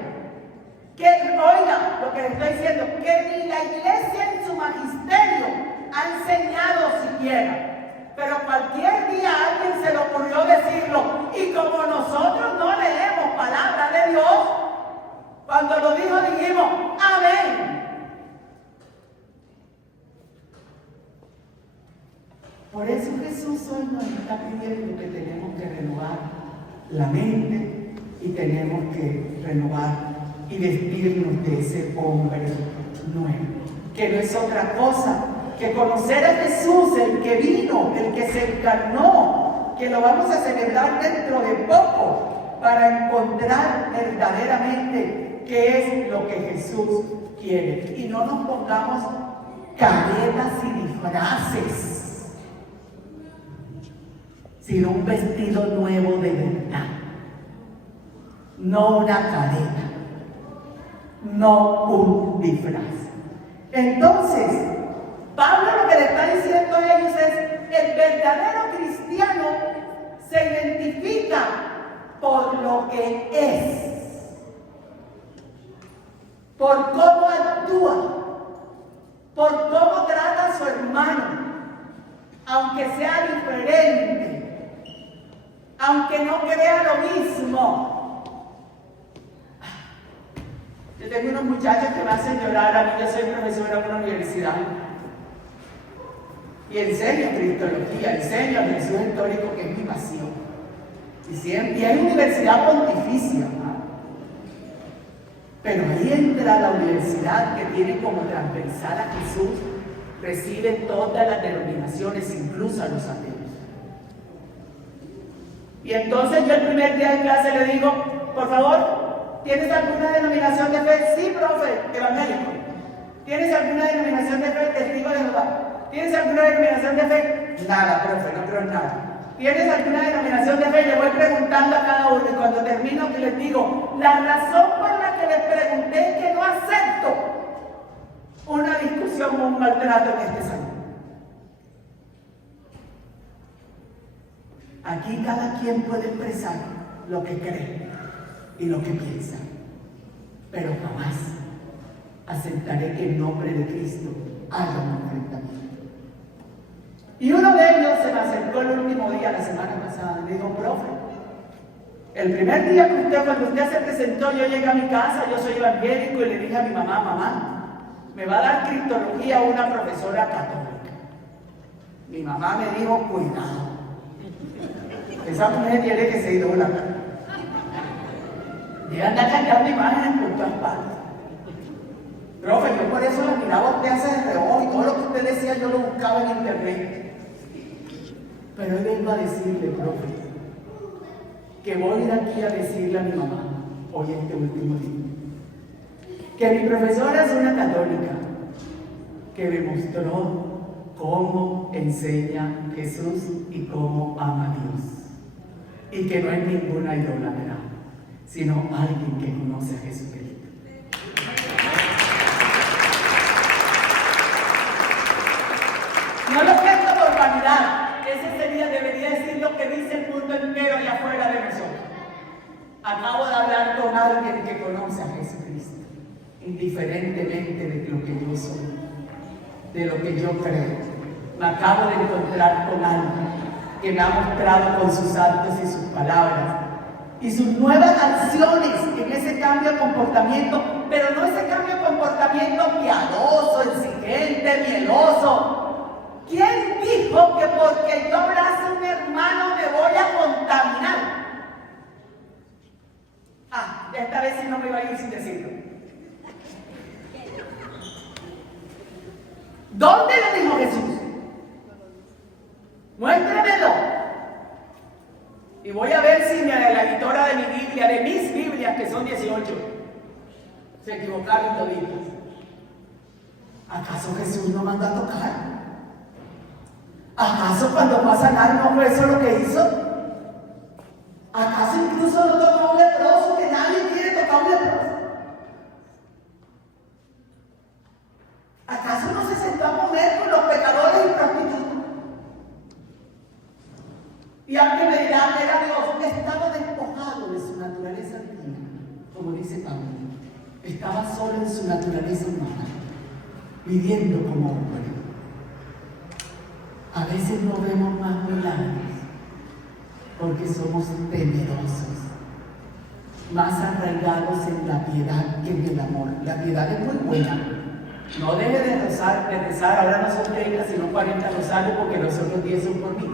Que, oiga, lo que le estoy diciendo, que ni la iglesia en su magisterio ha enseñado siquiera. Pero cualquier día a alguien se le ocurrió decirlo. Y como nosotros no leemos palabra de Dios, cuando lo dijo dijimos, amén. Por eso Jesús hoy nos está pidiendo que tenemos que renovar la mente y tenemos que renovar y vestirnos de ese hombre nuevo, que no es otra cosa que conocer a Jesús, el que vino, el que se encarnó, que lo vamos a celebrar dentro de poco para encontrar verdaderamente qué es lo que Jesús quiere. Y no nos pongamos caretas y disfraces, sino un vestido nuevo de verdad, no una careta, no un disfraz. Entonces, Pablo lo que le está diciendo a ellos es, el verdadero cristiano se identifica por lo que es, por cómo actúa, por cómo trata a su hermano, aunque sea diferente, aunque no crea lo mismo. Yo tengo unos muchachos que me hacen llorar. A mí, yo soy profesora en una universidad y enseño cristología, enseño el Jesús histórico, que es mi pasión. Y hay universidad pontificia, ¿no? Pero ahí entra la universidad que tiene como transversal a Jesús, recibe todas las denominaciones, incluso a los ateos. Y entonces yo el primer día de clase le digo, por favor, ¿tienes alguna denominación de fe? Sí, profe, evangélico. ¿Tienes alguna denominación de fe? Testigo de Jehová. ¿Tienes alguna denominación de fe? Nada, profe, no creo en nada. ¿Tienes alguna denominación de fe? Le voy preguntando a cada uno y cuando termino que les digo, la razón por la que les pregunté es que no acepto una discusión o un maltrato en este salón. Aquí cada quien puede expresar lo que cree y lo que piensa, pero jamás aceptaré que en nombre de Cristo haya un enfrentamiento. Y uno de ellos se me acercó el último día, la semana pasada, y me dijo, profe, el primer día que cuando usted se presentó, yo llegué a mi casa, yo soy evangélico, y le dije a mi mamá, mamá, me va a dar cristología una profesora católica. Mi mamá me dijo, cuidado, esa mujer tiene que ser idólatra. Y anda cantando imágenes por todas partes. Profe, yo por eso la miraba a usted hace de reojo y todo lo que usted decía yo lo buscaba en internet. Pero hoy vengo a decirle, profe, que voy a ir aquí a decirle a mi mamá, hoy este último día, que mi profesora es una católica, que me mostró cómo enseña Jesús y cómo ama a Dios. Y que no es ninguna idólatra, sino alguien que conoce a Jesucristo. No lo cuento por vanidad, ese debería decir lo que dice el mundo entero allá afuera de nosotros. Acabo de hablar con alguien que conoce a Jesucristo, indiferentemente de lo que yo soy, de lo que yo creo. Me acabo de encontrar con alguien que me ha mostrado con sus actos y sus palabras y sus nuevas acciones en ese cambio de comportamiento, pero no ese cambio de comportamiento piadoso, exigente, mieloso. ¿Quién dijo que porque yo abrazo a un hermano me voy a contaminar? Esta vez sí no me iba a ir sin decirlo. ¿Dónde lo dijo Jesús? Muéstremelo. Y voy a ver si la editora de mi Biblia, de mis Biblias, que son 18, se equivocaron toditos. ¿Acaso Jesús no mandó a tocar? ¿Acaso cuando fue a sanar no fue eso lo que hizo? ¿Acaso incluso no tocó a un leproso, que nadie quiere tocar a un leproso? ¿Acaso no se sentó a comer con los pecadores y prostitutas? Y alguien me dirá, era Dios, estaba despojado de su naturaleza divina, como dice Pablo. Estaba solo en su naturaleza humana, viviendo como hombre. A veces no vemos más milagros porque somos temerosos, más arraigados en la piedad que en el amor. La piedad es muy buena. No deje de rezar, ahora no son 30, sino 40 rosarios, porque los otros 10 son por mí.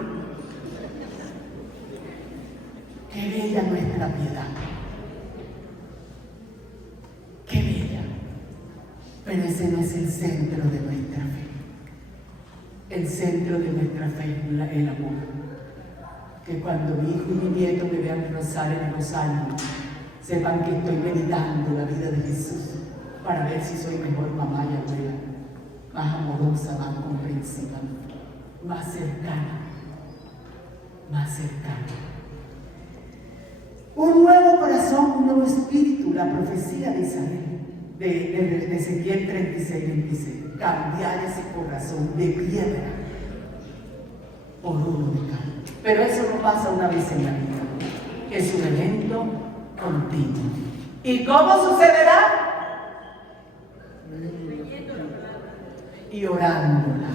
Qué bella nuestra piedad. Qué bella. Pero ese no es el centro de nuestra fe. El centro de nuestra fe es el amor. Que cuando mi hijo y mi nieto me vean rezar en los años, sepan que estoy meditando la vida de Jesús para ver si soy mejor mamá y abuela, más amorosa, más comprensiva, más cercana, más cercana. Un nuevo corazón, un nuevo espíritu, la profecía de Isabel, de Ezequiel 36:26. Cambiar ese corazón de piedra por uno de carne. Pero eso no pasa una vez en la vida, es un evento continuo. ¿Y cómo sucederá? Y orándola.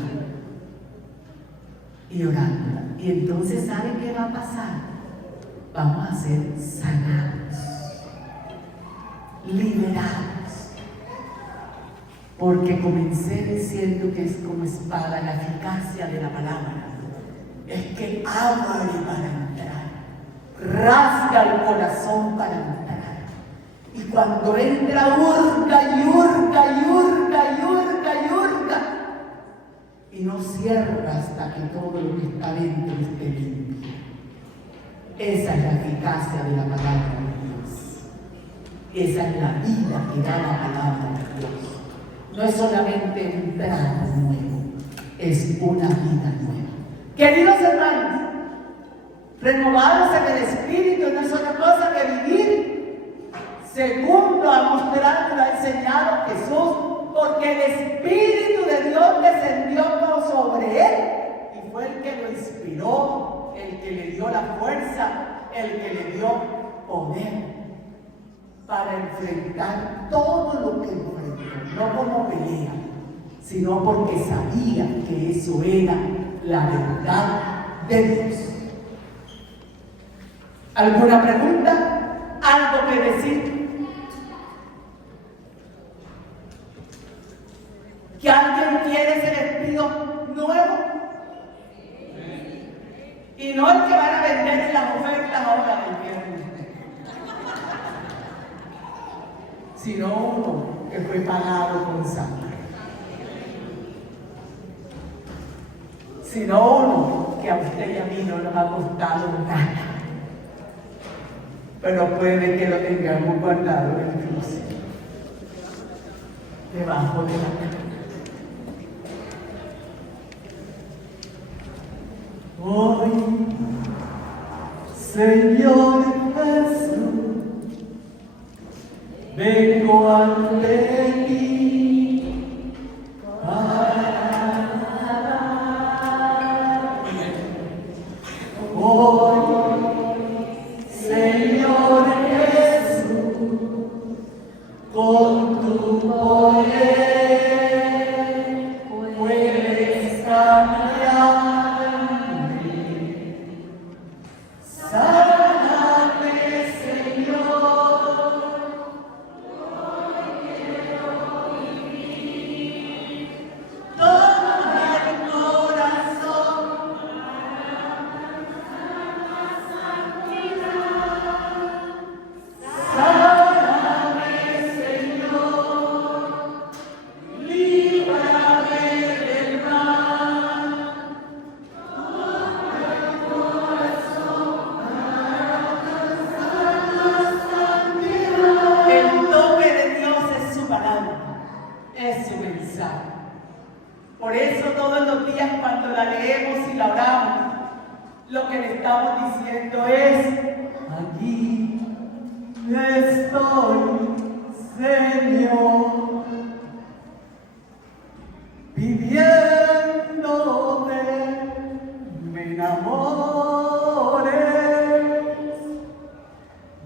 Y orándola. Y entonces, ¿saben qué va a pasar? Vamos a ser sanados, liberados. Porque comencé diciendo que es como espada la eficacia de la palabra. Es que abre para entrar, rasga el corazón para entrar. Y cuando entra, hurga y hurga y hurga y hurga y hurga. Y no cierra hasta que todo lo que está dentro esté limpio. Esa es la eficacia de la palabra de Dios. Esa es la vida que da la palabra de Dios. No es solamente un trago nuevo, es una vida nueva. Queridos hermanos, renovados en el Espíritu no es otra cosa que vivir segundo ha mostrado, lo ha enseñado Jesús, porque el Espíritu de Dios descendió sobre él y fue el que lo inspiró, el que le dio la fuerza, el que le dio poder para enfrentar todo lo que enfrentó, no como pelea, sino porque sabía que eso era la verdad de Dios. ¿Alguna pregunta? ¿Algo que decir? ¿Que alguien quiere ese vestido nuevo? Y no el que van a vender en las ofertas ahora del viernes, sino uno que fue pagado con sangre. Sino uno que a usted y a mí no nos ha costado nada. Pero puede que lo tengamos guardado en el closet, debajo de la cama. Hoy, Señor Jesús, vengo ante ti para alabarte. Hoy, Señor Jesús, con tu poder puedes cambiar. Es su mensaje. Por eso todos los días cuando la leemos y la oramos, lo que le estamos diciendo es: aquí estoy, Señor, pidiéndote me enamores.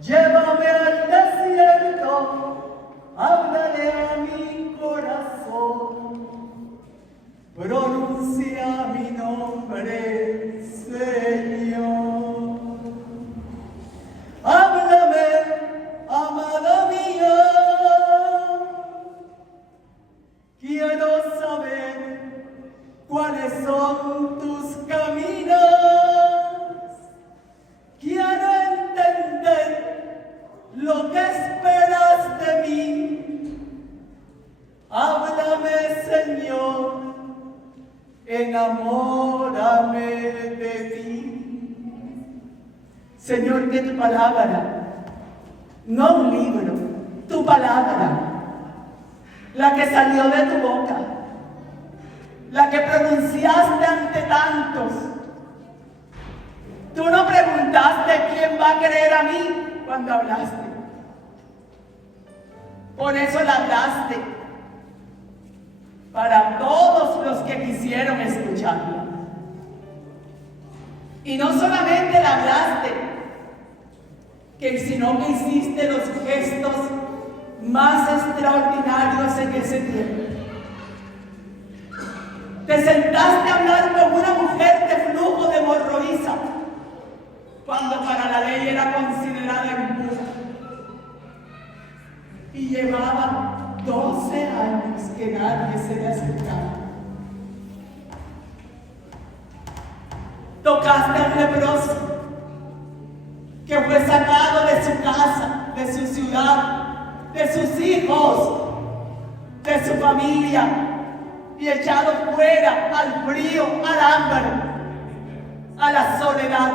Llévame al desierto, háblale a mi corazón, pronuncia mi nombre cuáles son tus caminos. Quiero entender lo que esperas de mí. Háblame, Señor, enamórame de ti. Señor, que tu palabra, no un libro, tu palabra, la que salió de tu boca, la que pronunciaste ante tantos. Tú no preguntaste quién va a creer a mí cuando hablaste. Por eso la hablaste para todos los que quisieron escucharla. Y no solamente la hablaste, sino que hiciste los gestos más extraordinarios en ese tiempo. Te sentaste a hablar con una mujer de flujo de hemorroísa, cuando para la ley era considerada impura. Y llevaba 12 años que nadie se le acercaba. Tocaste a un leproso que fue sacado de su casa, de su ciudad, de sus hijos, de su familia, y echado fuera al frío, al hambre, a la soledad.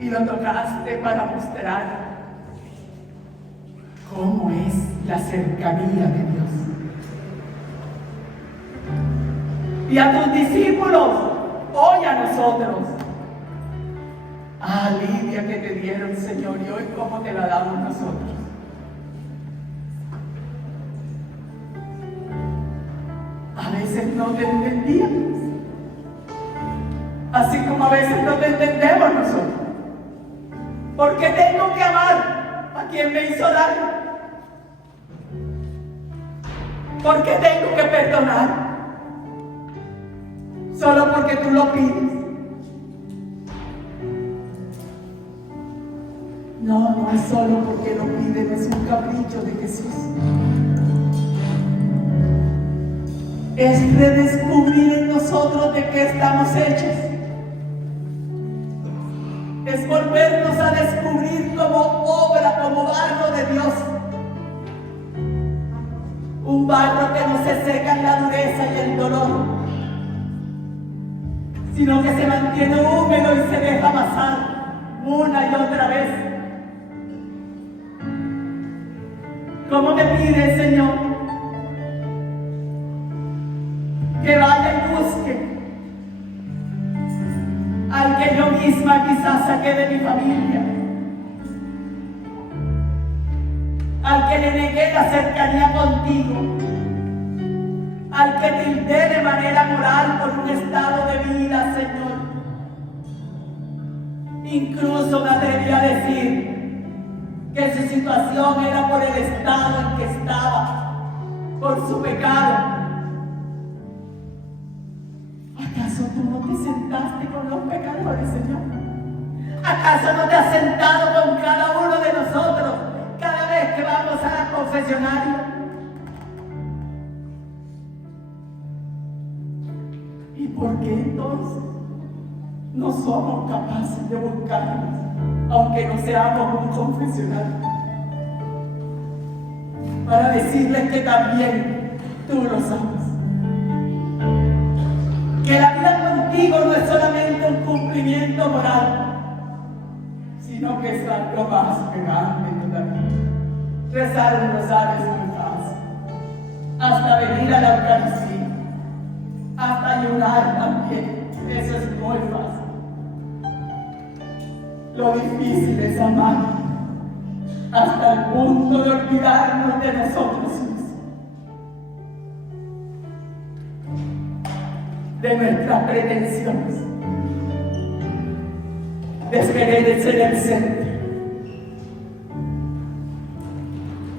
Y lo tocaste para mostrar cómo es la cercanía de Dios. Y a tus discípulos, hoy a nosotros, Lidia, que te dieron, Señor, y hoy cómo te la damos nosotros. A veces no te entendíamos, así como a veces no te entendemos nosotros. ¿Por qué tengo que amar a quien me hizo daño? ¿Por qué tengo que perdonar? Solo porque tú lo pides. No es solo porque lo pide, no es un capricho de Jesús. Es redescubrir en nosotros de qué estamos hechos. Es volvernos a descubrir como obra, como barro de Dios. Un barro que no se seca en la dureza y el dolor, sino que se mantiene húmedo y se deja amasar una y otra vez. ¿Cómo me pide el Señor? Que vaya y busque al que yo misma quizás saqué de mi familia, al que le negué la cercanía contigo, al que tildé de manera moral por un estado de vida, Señor. Incluso me atreví a decir que su situación era por el estado en que estaba, por su pecado. ¿Acaso tú no te sentaste con los pecadores, Señor? ¿Acaso no te has sentado con cada uno de nosotros cada vez que vamos al confesionario? ¿Y por qué entonces no somos capaces de buscarnos, aunque no seamos un confesionario, para decirles que también tú los amas? Que la vida contigo no es solamente un cumplimiento moral, sino que es algo más grande todavía. Rezar el rosario es muy fácil, hasta venir a la Eucaristía, hasta ayunar también, eso es muy fácil. Lo difícil es amar hasta el punto de olvidarnos de nosotros mismos, de nuestras pretensiones, de querer ser el centro.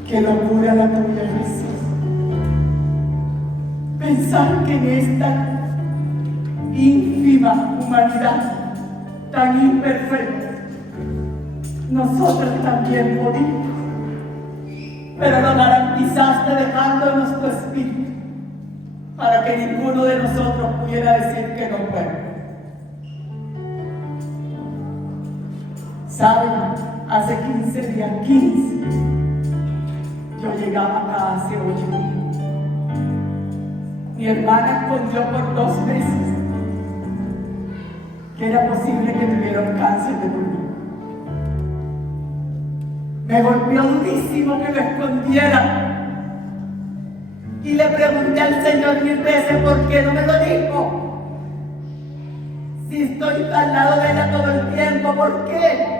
Qué locura la tuya, Jesús. Pensar que en esta ínfima humanidad tan imperfecta, nosotros también podíamos, pero lo garantizaste dejándonos tu espíritu para que ninguno de nosotros pudiera decir que no puede. ¿Saben? Hace 15 días, 15, yo llegaba acá hace 8 días. Mi hermana escondió por 2 meses que era posible que tuviera un cáncer de pulmón. Me golpeó durísimo que lo escondiera. Y le pregunté al Señor 1000 veces por qué no me lo dijo. Si estoy al lado de ella todo el tiempo, ¿por qué?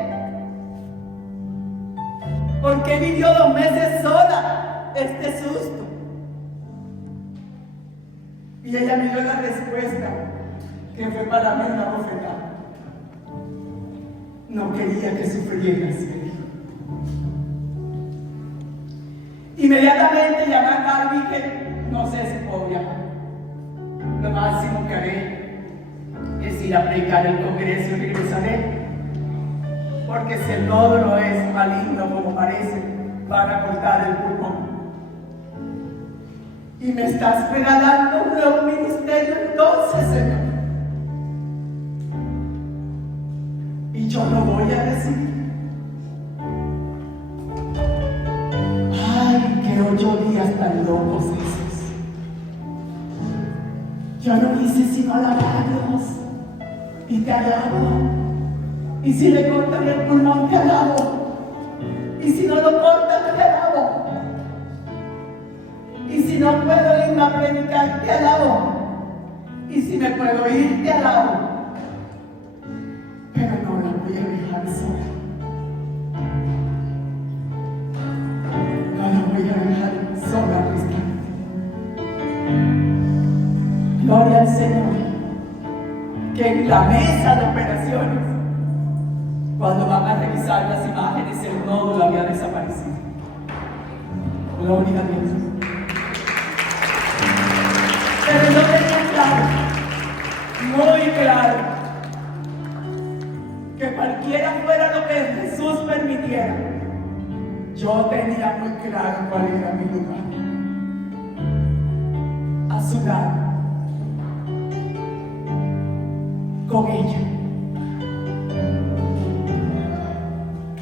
¿Por qué vivió 2 meses sola este susto? Y ella me dio la respuesta, que fue para mí una bofetada. No quería que sufrieras, me dijo. Inmediatamente llamé a Carmen y dije, no sé si puedo viajar. Lo máximo que haré es ir a predicar el Congreso y regresaré. Porque si el nódulo es maligno como parece, van a cortar el pulmón. Y me estás regalando un nuevo ministerio entonces, Señor. Y yo no voy a recibir. Ay, qué 8 días tan locos esos. Yo no hice sino alabarlos y te alabo. Y si le cortan el pulmón, te alabo. Y si no lo cortan, te alabo. Y si no puedo irme a predicar, te alabo. Y si me puedo ir, te alabo. Pero no la voy a dejar sola. No la voy a dejar sola al instante. Gloria al Señor. Que en la mesa de operaciones, cuando van a revisar las imágenes, el nódulo había desaparecido. Gloria a Dios. Pero yo tenía claro, muy claro, que cualquiera fuera lo que Jesús permitiera, yo tenía muy claro cuál era mi lugar. A su lado, con ella.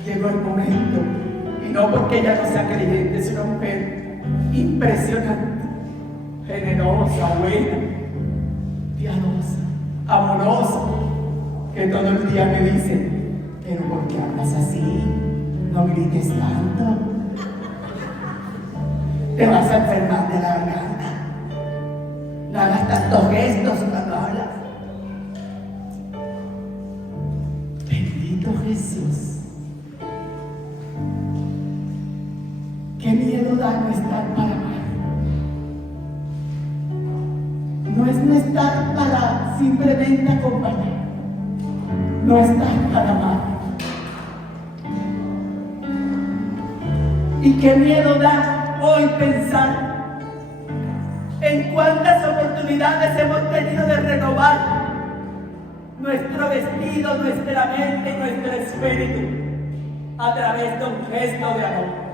Llegó el momento, y no porque ella no sea creyente, es una mujer impresionante, generosa, buena, piadosa, amorosa, que todo el día me dice, pero ¿por qué hablas así? No grites tanto, te vas a enfermar de la garganta, no hagas tantos gestos cuando hablas. Bendito Jesús. Qué miedo da no estar para amar. No es no estar para simplemente acompañar. No estar para amar. Y qué miedo da hoy pensar en cuántas oportunidades hemos tenido de renovar nuestro vestido, nuestra mente y nuestro espíritu a través de un gesto de amor.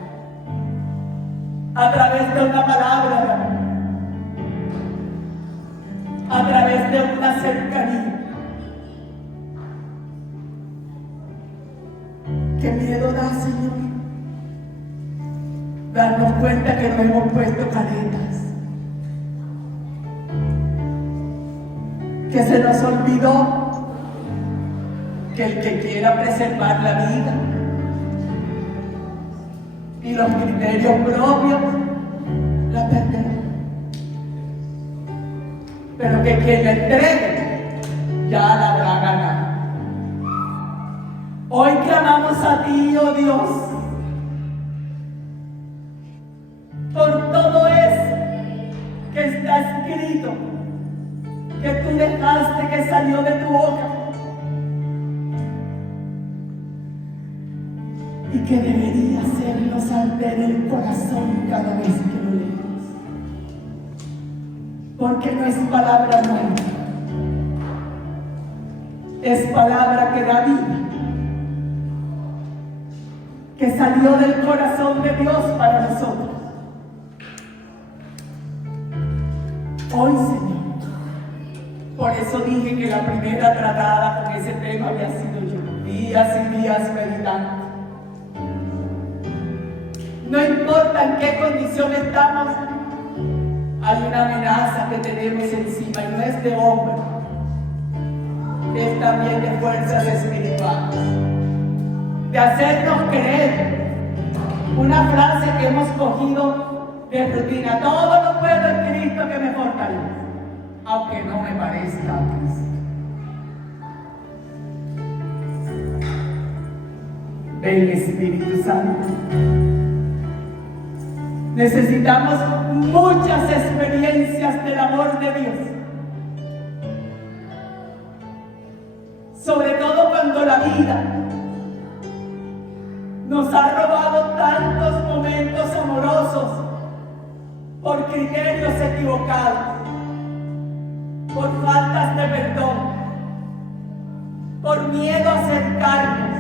A través de una palabra de amor, a través de una cercanía. Qué miedo da, Señor, darnos cuenta que nos hemos puesto caretas, que se nos olvidó que el que quiera preservar la vida y los criterios propios, la perderá. Pero que quien la entregue, ya la habrá ganado. Hoy clamamos a ti, oh Dios, por todo eso que está escrito, que tú dejaste que salió de tu boca, y que debería hacernos arder el corazón cada vez que lo leemos. Porque no es palabra muerta, es palabra que da vida, que salió del corazón de Dios para nosotros. Hoy, Señor. Por eso dije que la primera tratada con ese tema había sido yo. Días y días meditando. No importa en qué condición estamos, hay una amenaza que tenemos encima y no es de hombre, es también de fuerzas espirituales. De hacernos creer una frase que hemos cogido de rutina: todo lo puedo en Cristo que me fortalece, aunque no me parezca a Cristo. Ven, Espíritu Santo. Necesitamos muchas experiencias del amor de Dios. Sobre todo cuando la vida nos ha robado tantos momentos amorosos por criterios equivocados, por faltas de perdón, por miedo a acercarnos.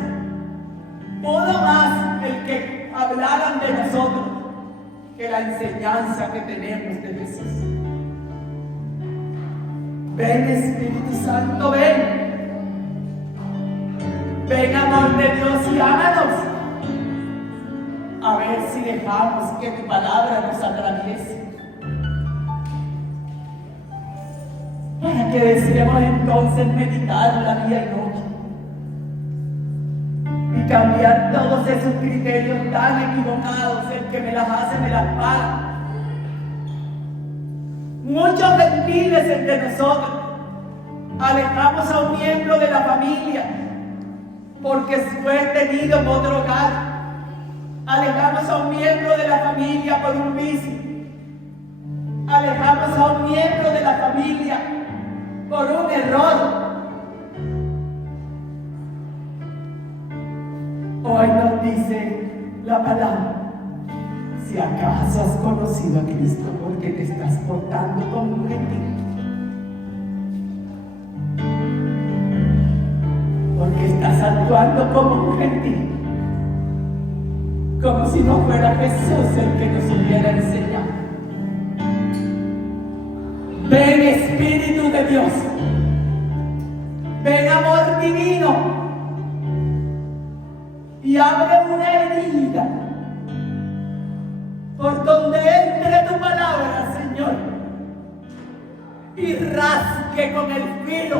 Pudo más el que hablaran de nosotros que la enseñanza que tenemos de Jesús. Ven, Espíritu Santo, ven. Ven, amor de Dios, y ámanos. A ver si dejamos que tu palabra nos atraviese. Para que deseemos entonces meditarla día y noche. Y cambiar todos esos criterios tan equivocados: el que me las hace, me las paga. Muchos gentiles entre nosotros alejamos a un miembro de la familia porque fue tenido en otro hogar. Alejamos a un miembro de la familia por un vicio. Alejamos a un miembro de la familia por un error. Hoy nos dice la palabra: si acaso has conocido a Cristo, porque te estás portando como un gentil, porque estás actuando como un gentil, como si no fuera Jesús el que nos hubiera enseñado. Ven, Espíritu de Dios, ven, amor divino, y abre una herida por donde entre tu palabra, Señor, y rasgue con el filo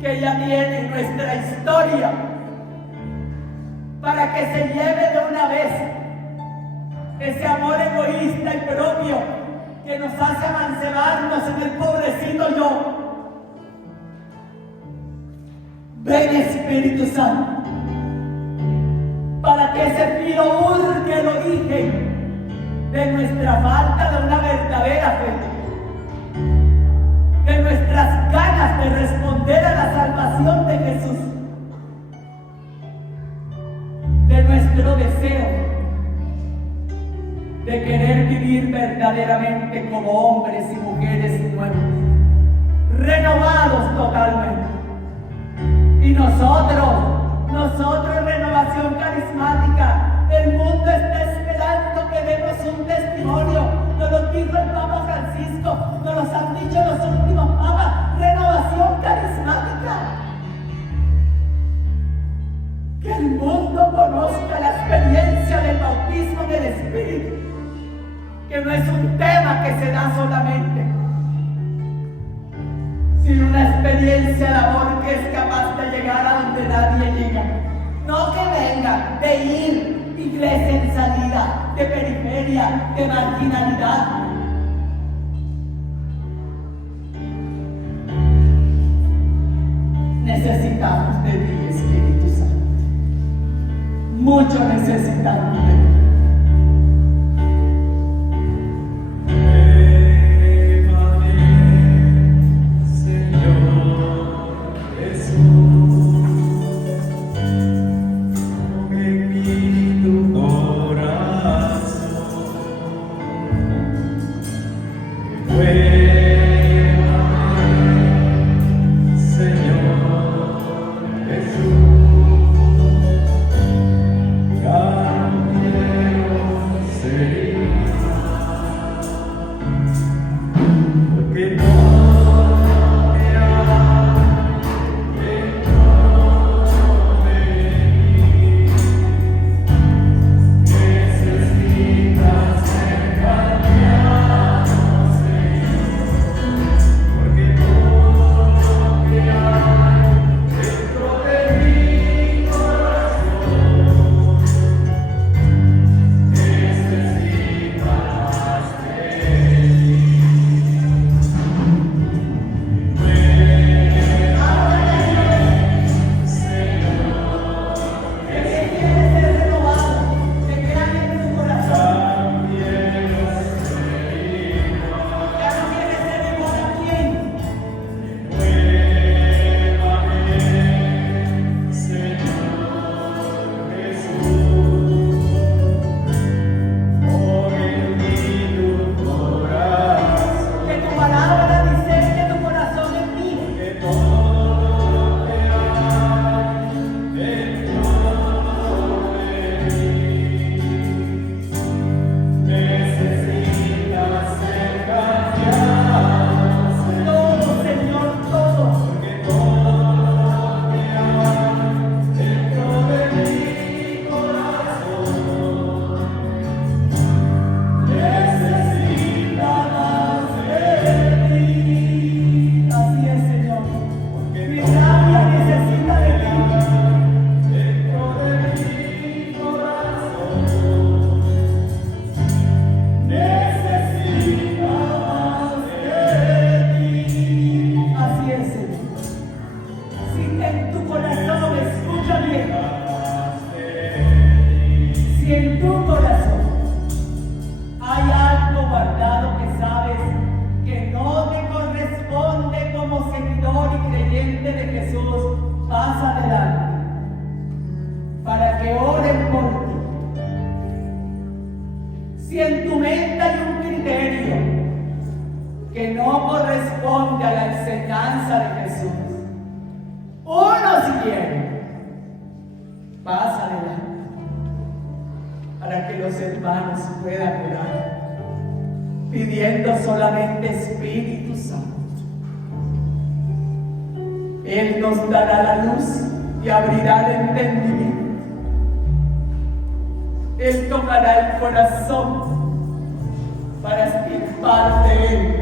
que ya tiene nuestra historia, para que se lleve de una vez ese amor egoísta y propio que nos hace amancebarnos en el pobrecito yo. Ven, Espíritu Santo, para que ese filo hurgue el origen de nuestra falta de una verdadera fe, de nuestras ganas de responder a la salvación de Jesús, de nuestro deseo de querer vivir verdaderamente como hombres y mujeres nuevos, renovados totalmente. Y nosotros, Renovación Carismática, el mundo está esperando que demos un testimonio. Nos lo dijo el Papa Francisco, nos lo han dicho los últimos papas. Renovación Carismática. Que el mundo conozca la experiencia del bautismo del Espíritu, que no es un tema que se da solamente, sino una experiencia de amor que es capaz de llegar a donde nadie llega. No que venga de ir, iglesia en salida, de periferia, de marginalidad. Necesitamos de ti, Espíritu Santo. Mucho necesitamos de ti. Señor Jesús, cambia en tu corazón, escúchame, si en tu corazón hay algo guardado que sabes que no te corresponde como seguidor y creyente de Jesús, pasa adelante para que oren por ti. Si en tu mente hay un criterio que no corresponde a la enseñanza de Jesús, uno si quiere, pasa adelante para que los hermanos puedan orar, pidiendo solamente Espíritu Santo. Él nos dará la luz y abrirá el entendimiento. Él tocará el corazón para extirpar de él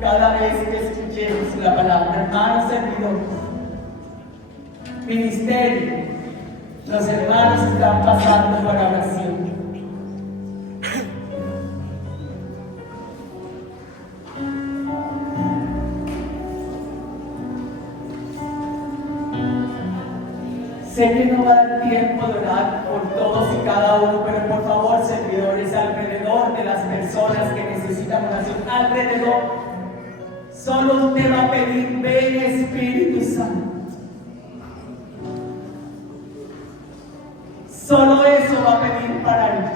cada vez que escuchemos la palabra. Hermanos servidores, ministerio, los hermanos están pasando para oración. Sé que no va a dar tiempo de orar por todos y cada uno, pero por favor, servidores, alrededor de las personas que necesitan oración, alrededor, solo usted va a pedir, ven Espíritu Santo. Solo eso va a pedir para ellos.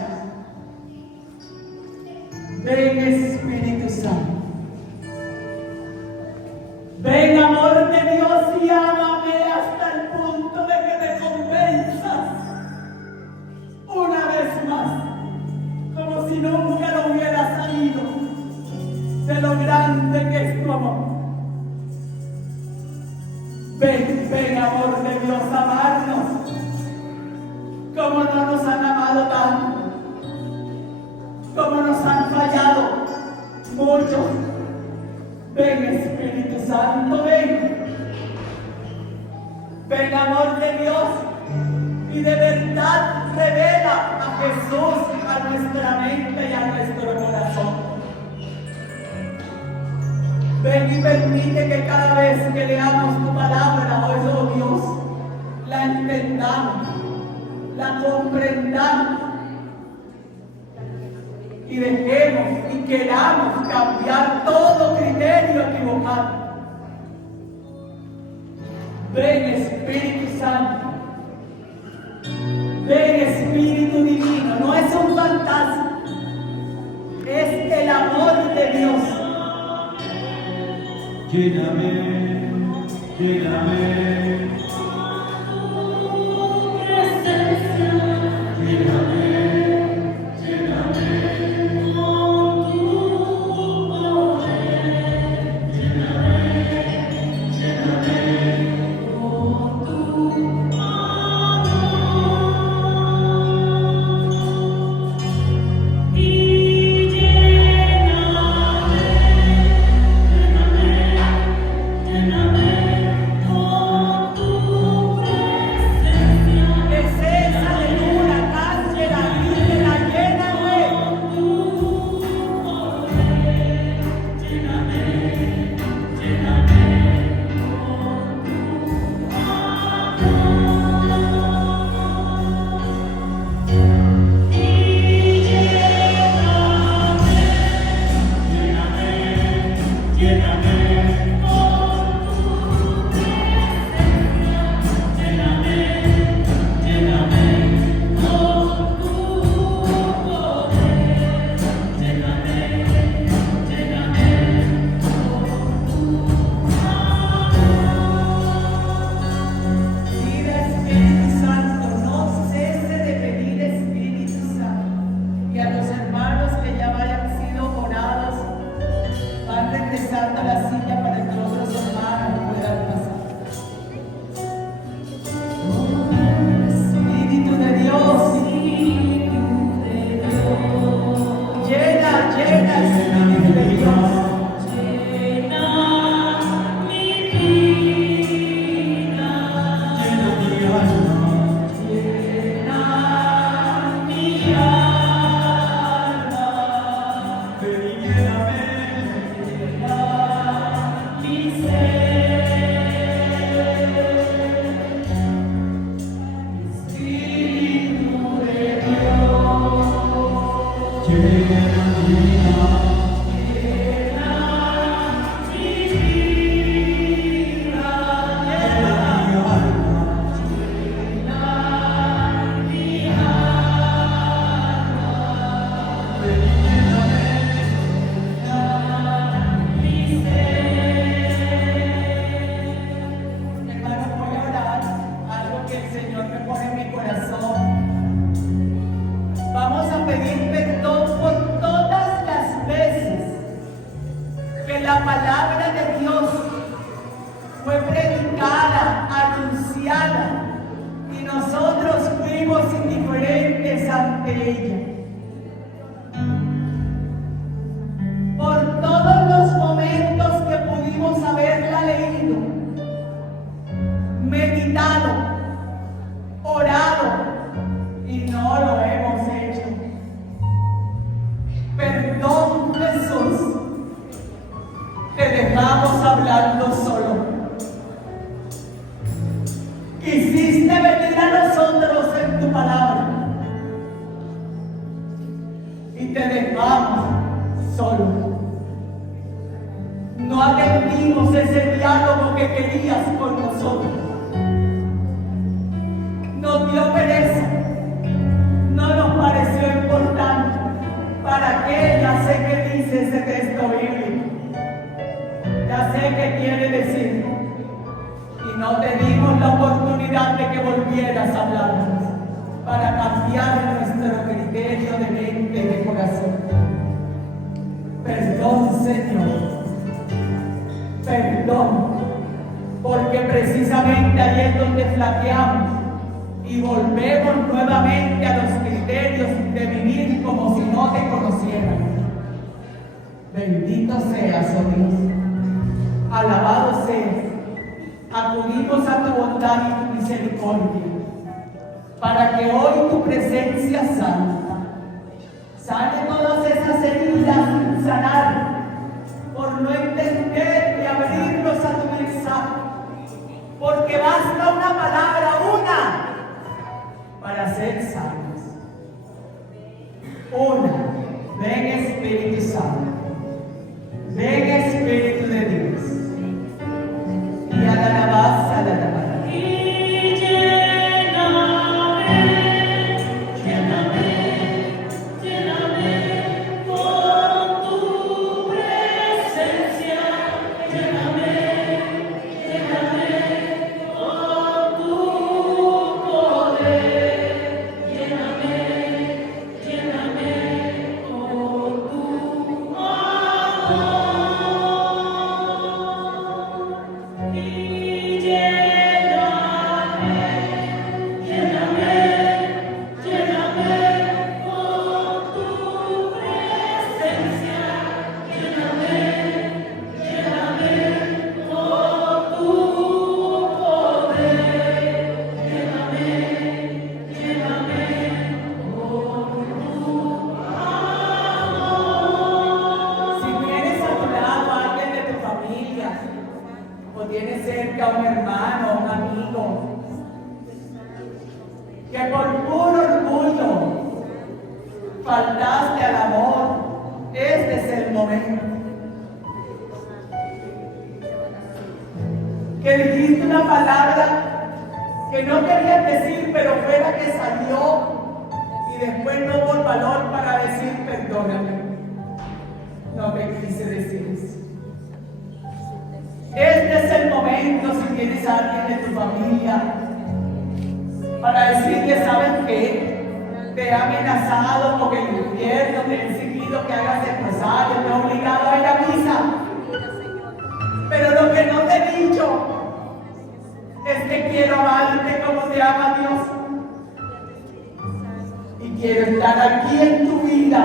Ven Espíritu Santo. Ven amor de Dios y ámame hasta el punto de que me convenzas una vez más, como si nunca lo hubiera salido, de lo grande que es tu amor. Ven, ven amor de Dios, amarnos como no nos han amado tanto, como nos han fallado muchos. Ven Espíritu Santo, ven. Ven amor de Dios y de verdad revela a Jesús a nuestra mente y a nuestro corazón. Ven y permite que cada vez que leamos tu palabra, oh Dios, la entendamos, la comprendamos y dejemos y queramos cambiar todo criterio equivocado. Ven Espíritu Santo, ven Espíritu Divino, no es un fantasma, es el amor de Dios. Lléname, lléname. Lléname con tu y nosotros fuimos indiferentes ante ella. Por todos los momentos que pudimos haberla leído, meditado, orado, y no lo hemos hecho. Perdón, Jesús, te dejamos hablando solo. Quisiste venir a nosotros en tu palabra y te dejamos solo. No atendimos ese diálogo que querías con nosotros. Nos dio pereza, no nos pareció importante. ¿Para qué? Ya sé qué dice ese texto bíblico, ya sé qué quiere decir, y no te dimos la oportunidad de que volvieras a hablarnos para cambiar nuestro criterio de mente y de corazón. Perdón, Señor, perdón, porque precisamente ahí es donde flaqueamos y volvemos nuevamente a los criterios de vivir como si no te conocieran. Bendito seas, oh Dios, alabado seas. Acudimos a tu bondad y tu misericordia para que hoy tu presencia sane todas esas heridas sin sanar, por no entender y abrirnos a tu mensaje, porque basta una palabra, para ser sanos. Ven Espíritu Santo, ven Espíritu de Dios, y a la alabanza, a la alabanza. Tienes cerca a un hermano, a un amigo, que por puro orgullo faltaste al amor, este es el momento. Que dijiste una palabra que no querías decir, pero fue la que salió, y después no hubo el valor para decir perdóname. No te quise decir eso. Este es el momento, si tienes a alguien de tu familia, para decirle, ¿sabes qué? Te he amenazado con el infierno, te he exigido que hagas el rosario, te he obligado a ir a misa. Pero lo que no te he dicho es que quiero amarte como te ama Dios. Y quiero estar aquí en tu vida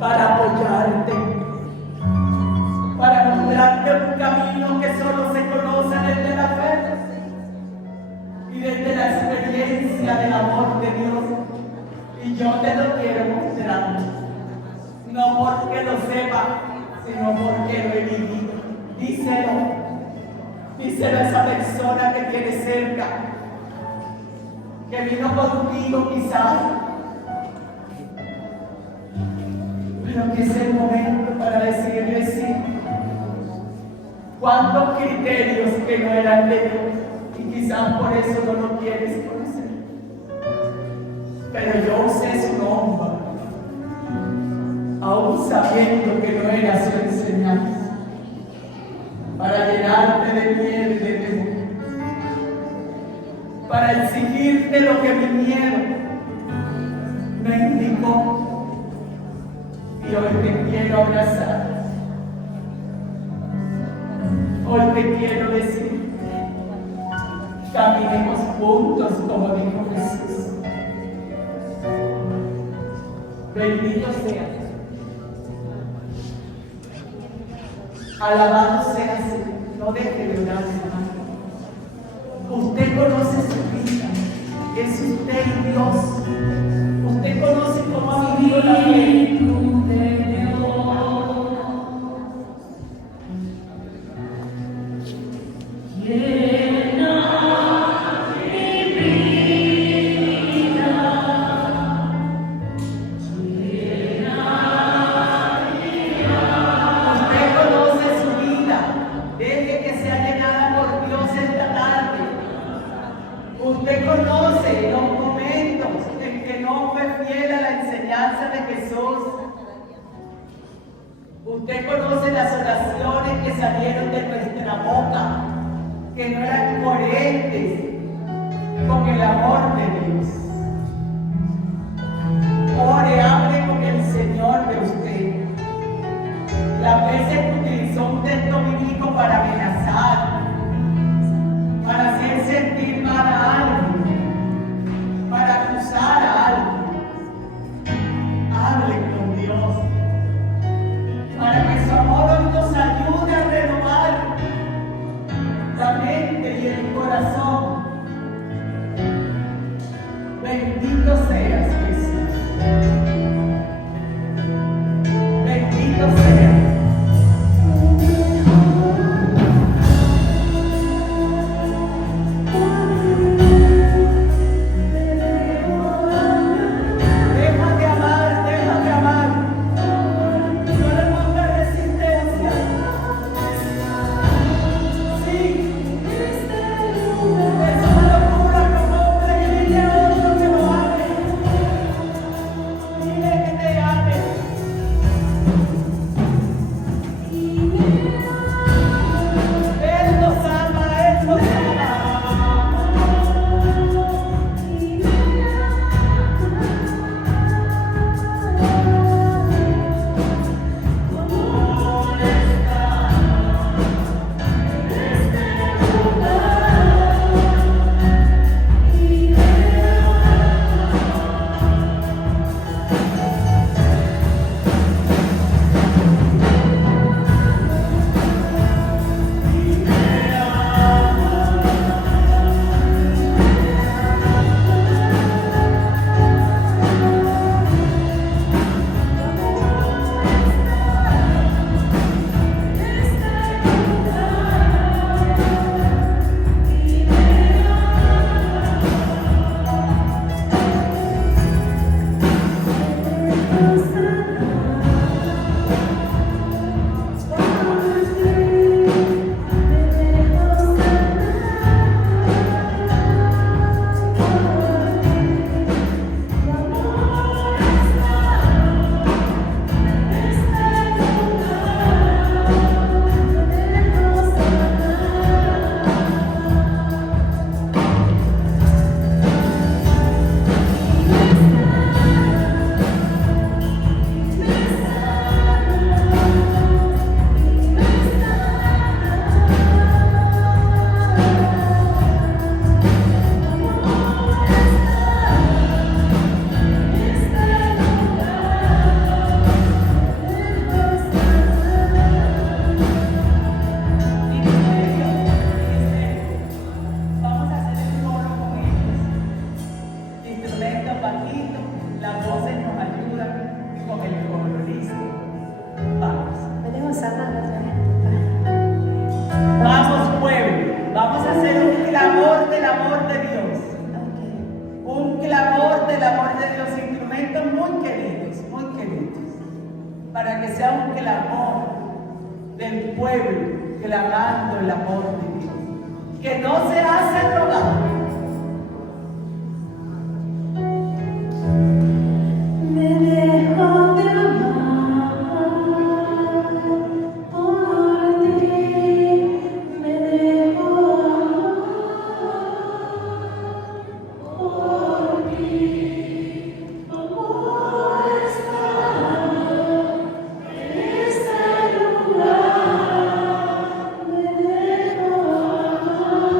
para apoyarte, para mostrarte un camino que solo se conoce desde la fe y desde la experiencia del amor de Dios. Y yo te lo quiero mostrar, no porque lo sepa, sino porque lo he vivido. Díselo a esa persona que tienes cerca, que vino contigo quizás, pero que es el momento para decirle sí. ¿Cuántos criterios que no eran de Dios? Y quizás por eso no lo quieres conocer. Pero yo usé su nombre, aún sabiendo que no era su enseñanza, para llenarte de miedo y de temor, para exigirte lo que mi miedo me indicó. Y hoy te quiero abrazar. Hoy te quiero decir, Caminemos juntos, como dijo Jesús. Bendito sea. Alabado sea, Señor. No deje de orar, hermano. Usted conoce su vida. Es usted y Dios. Usted conoce cómo ha vivido la vida. Usted conoce los momentos en que no fue fiel a la enseñanza de Jesús. Usted conoce las oraciones que salieron de nuestra boca, que no eran coherentes con el amor de Dios. Ore, hable con el Señor de usted. Las veces que utilizó un texto bíblico para amenazar, para hacer sentir mal a alguien, para acusar a alguien. Hable con Dios, para que su amor hoy nos ayude a renovar la mente y el corazón. Bendito seas, Jesús. Bendito seas. Para que sea un clamor del pueblo clamando el amor de Dios, que no se hace rogar. Me dejo de amar por ti, me dejo amar por ti, amor está en este lugar, me dejo amar.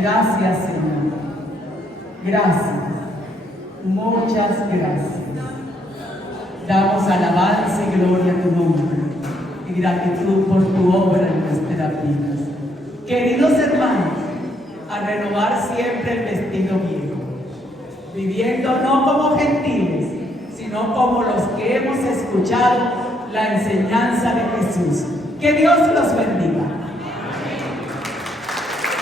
Gracias, Señor. Gracias. Muchas gracias. Damos alabanza y gloria a tu nombre y gratitud por tu obra en nuestras vidas. Queridos hermanos, a renovar siempre el vestido viejo, viviendo no como gentiles, sino como los que hemos escuchado la enseñanza de Jesús. Que Dios los bendiga.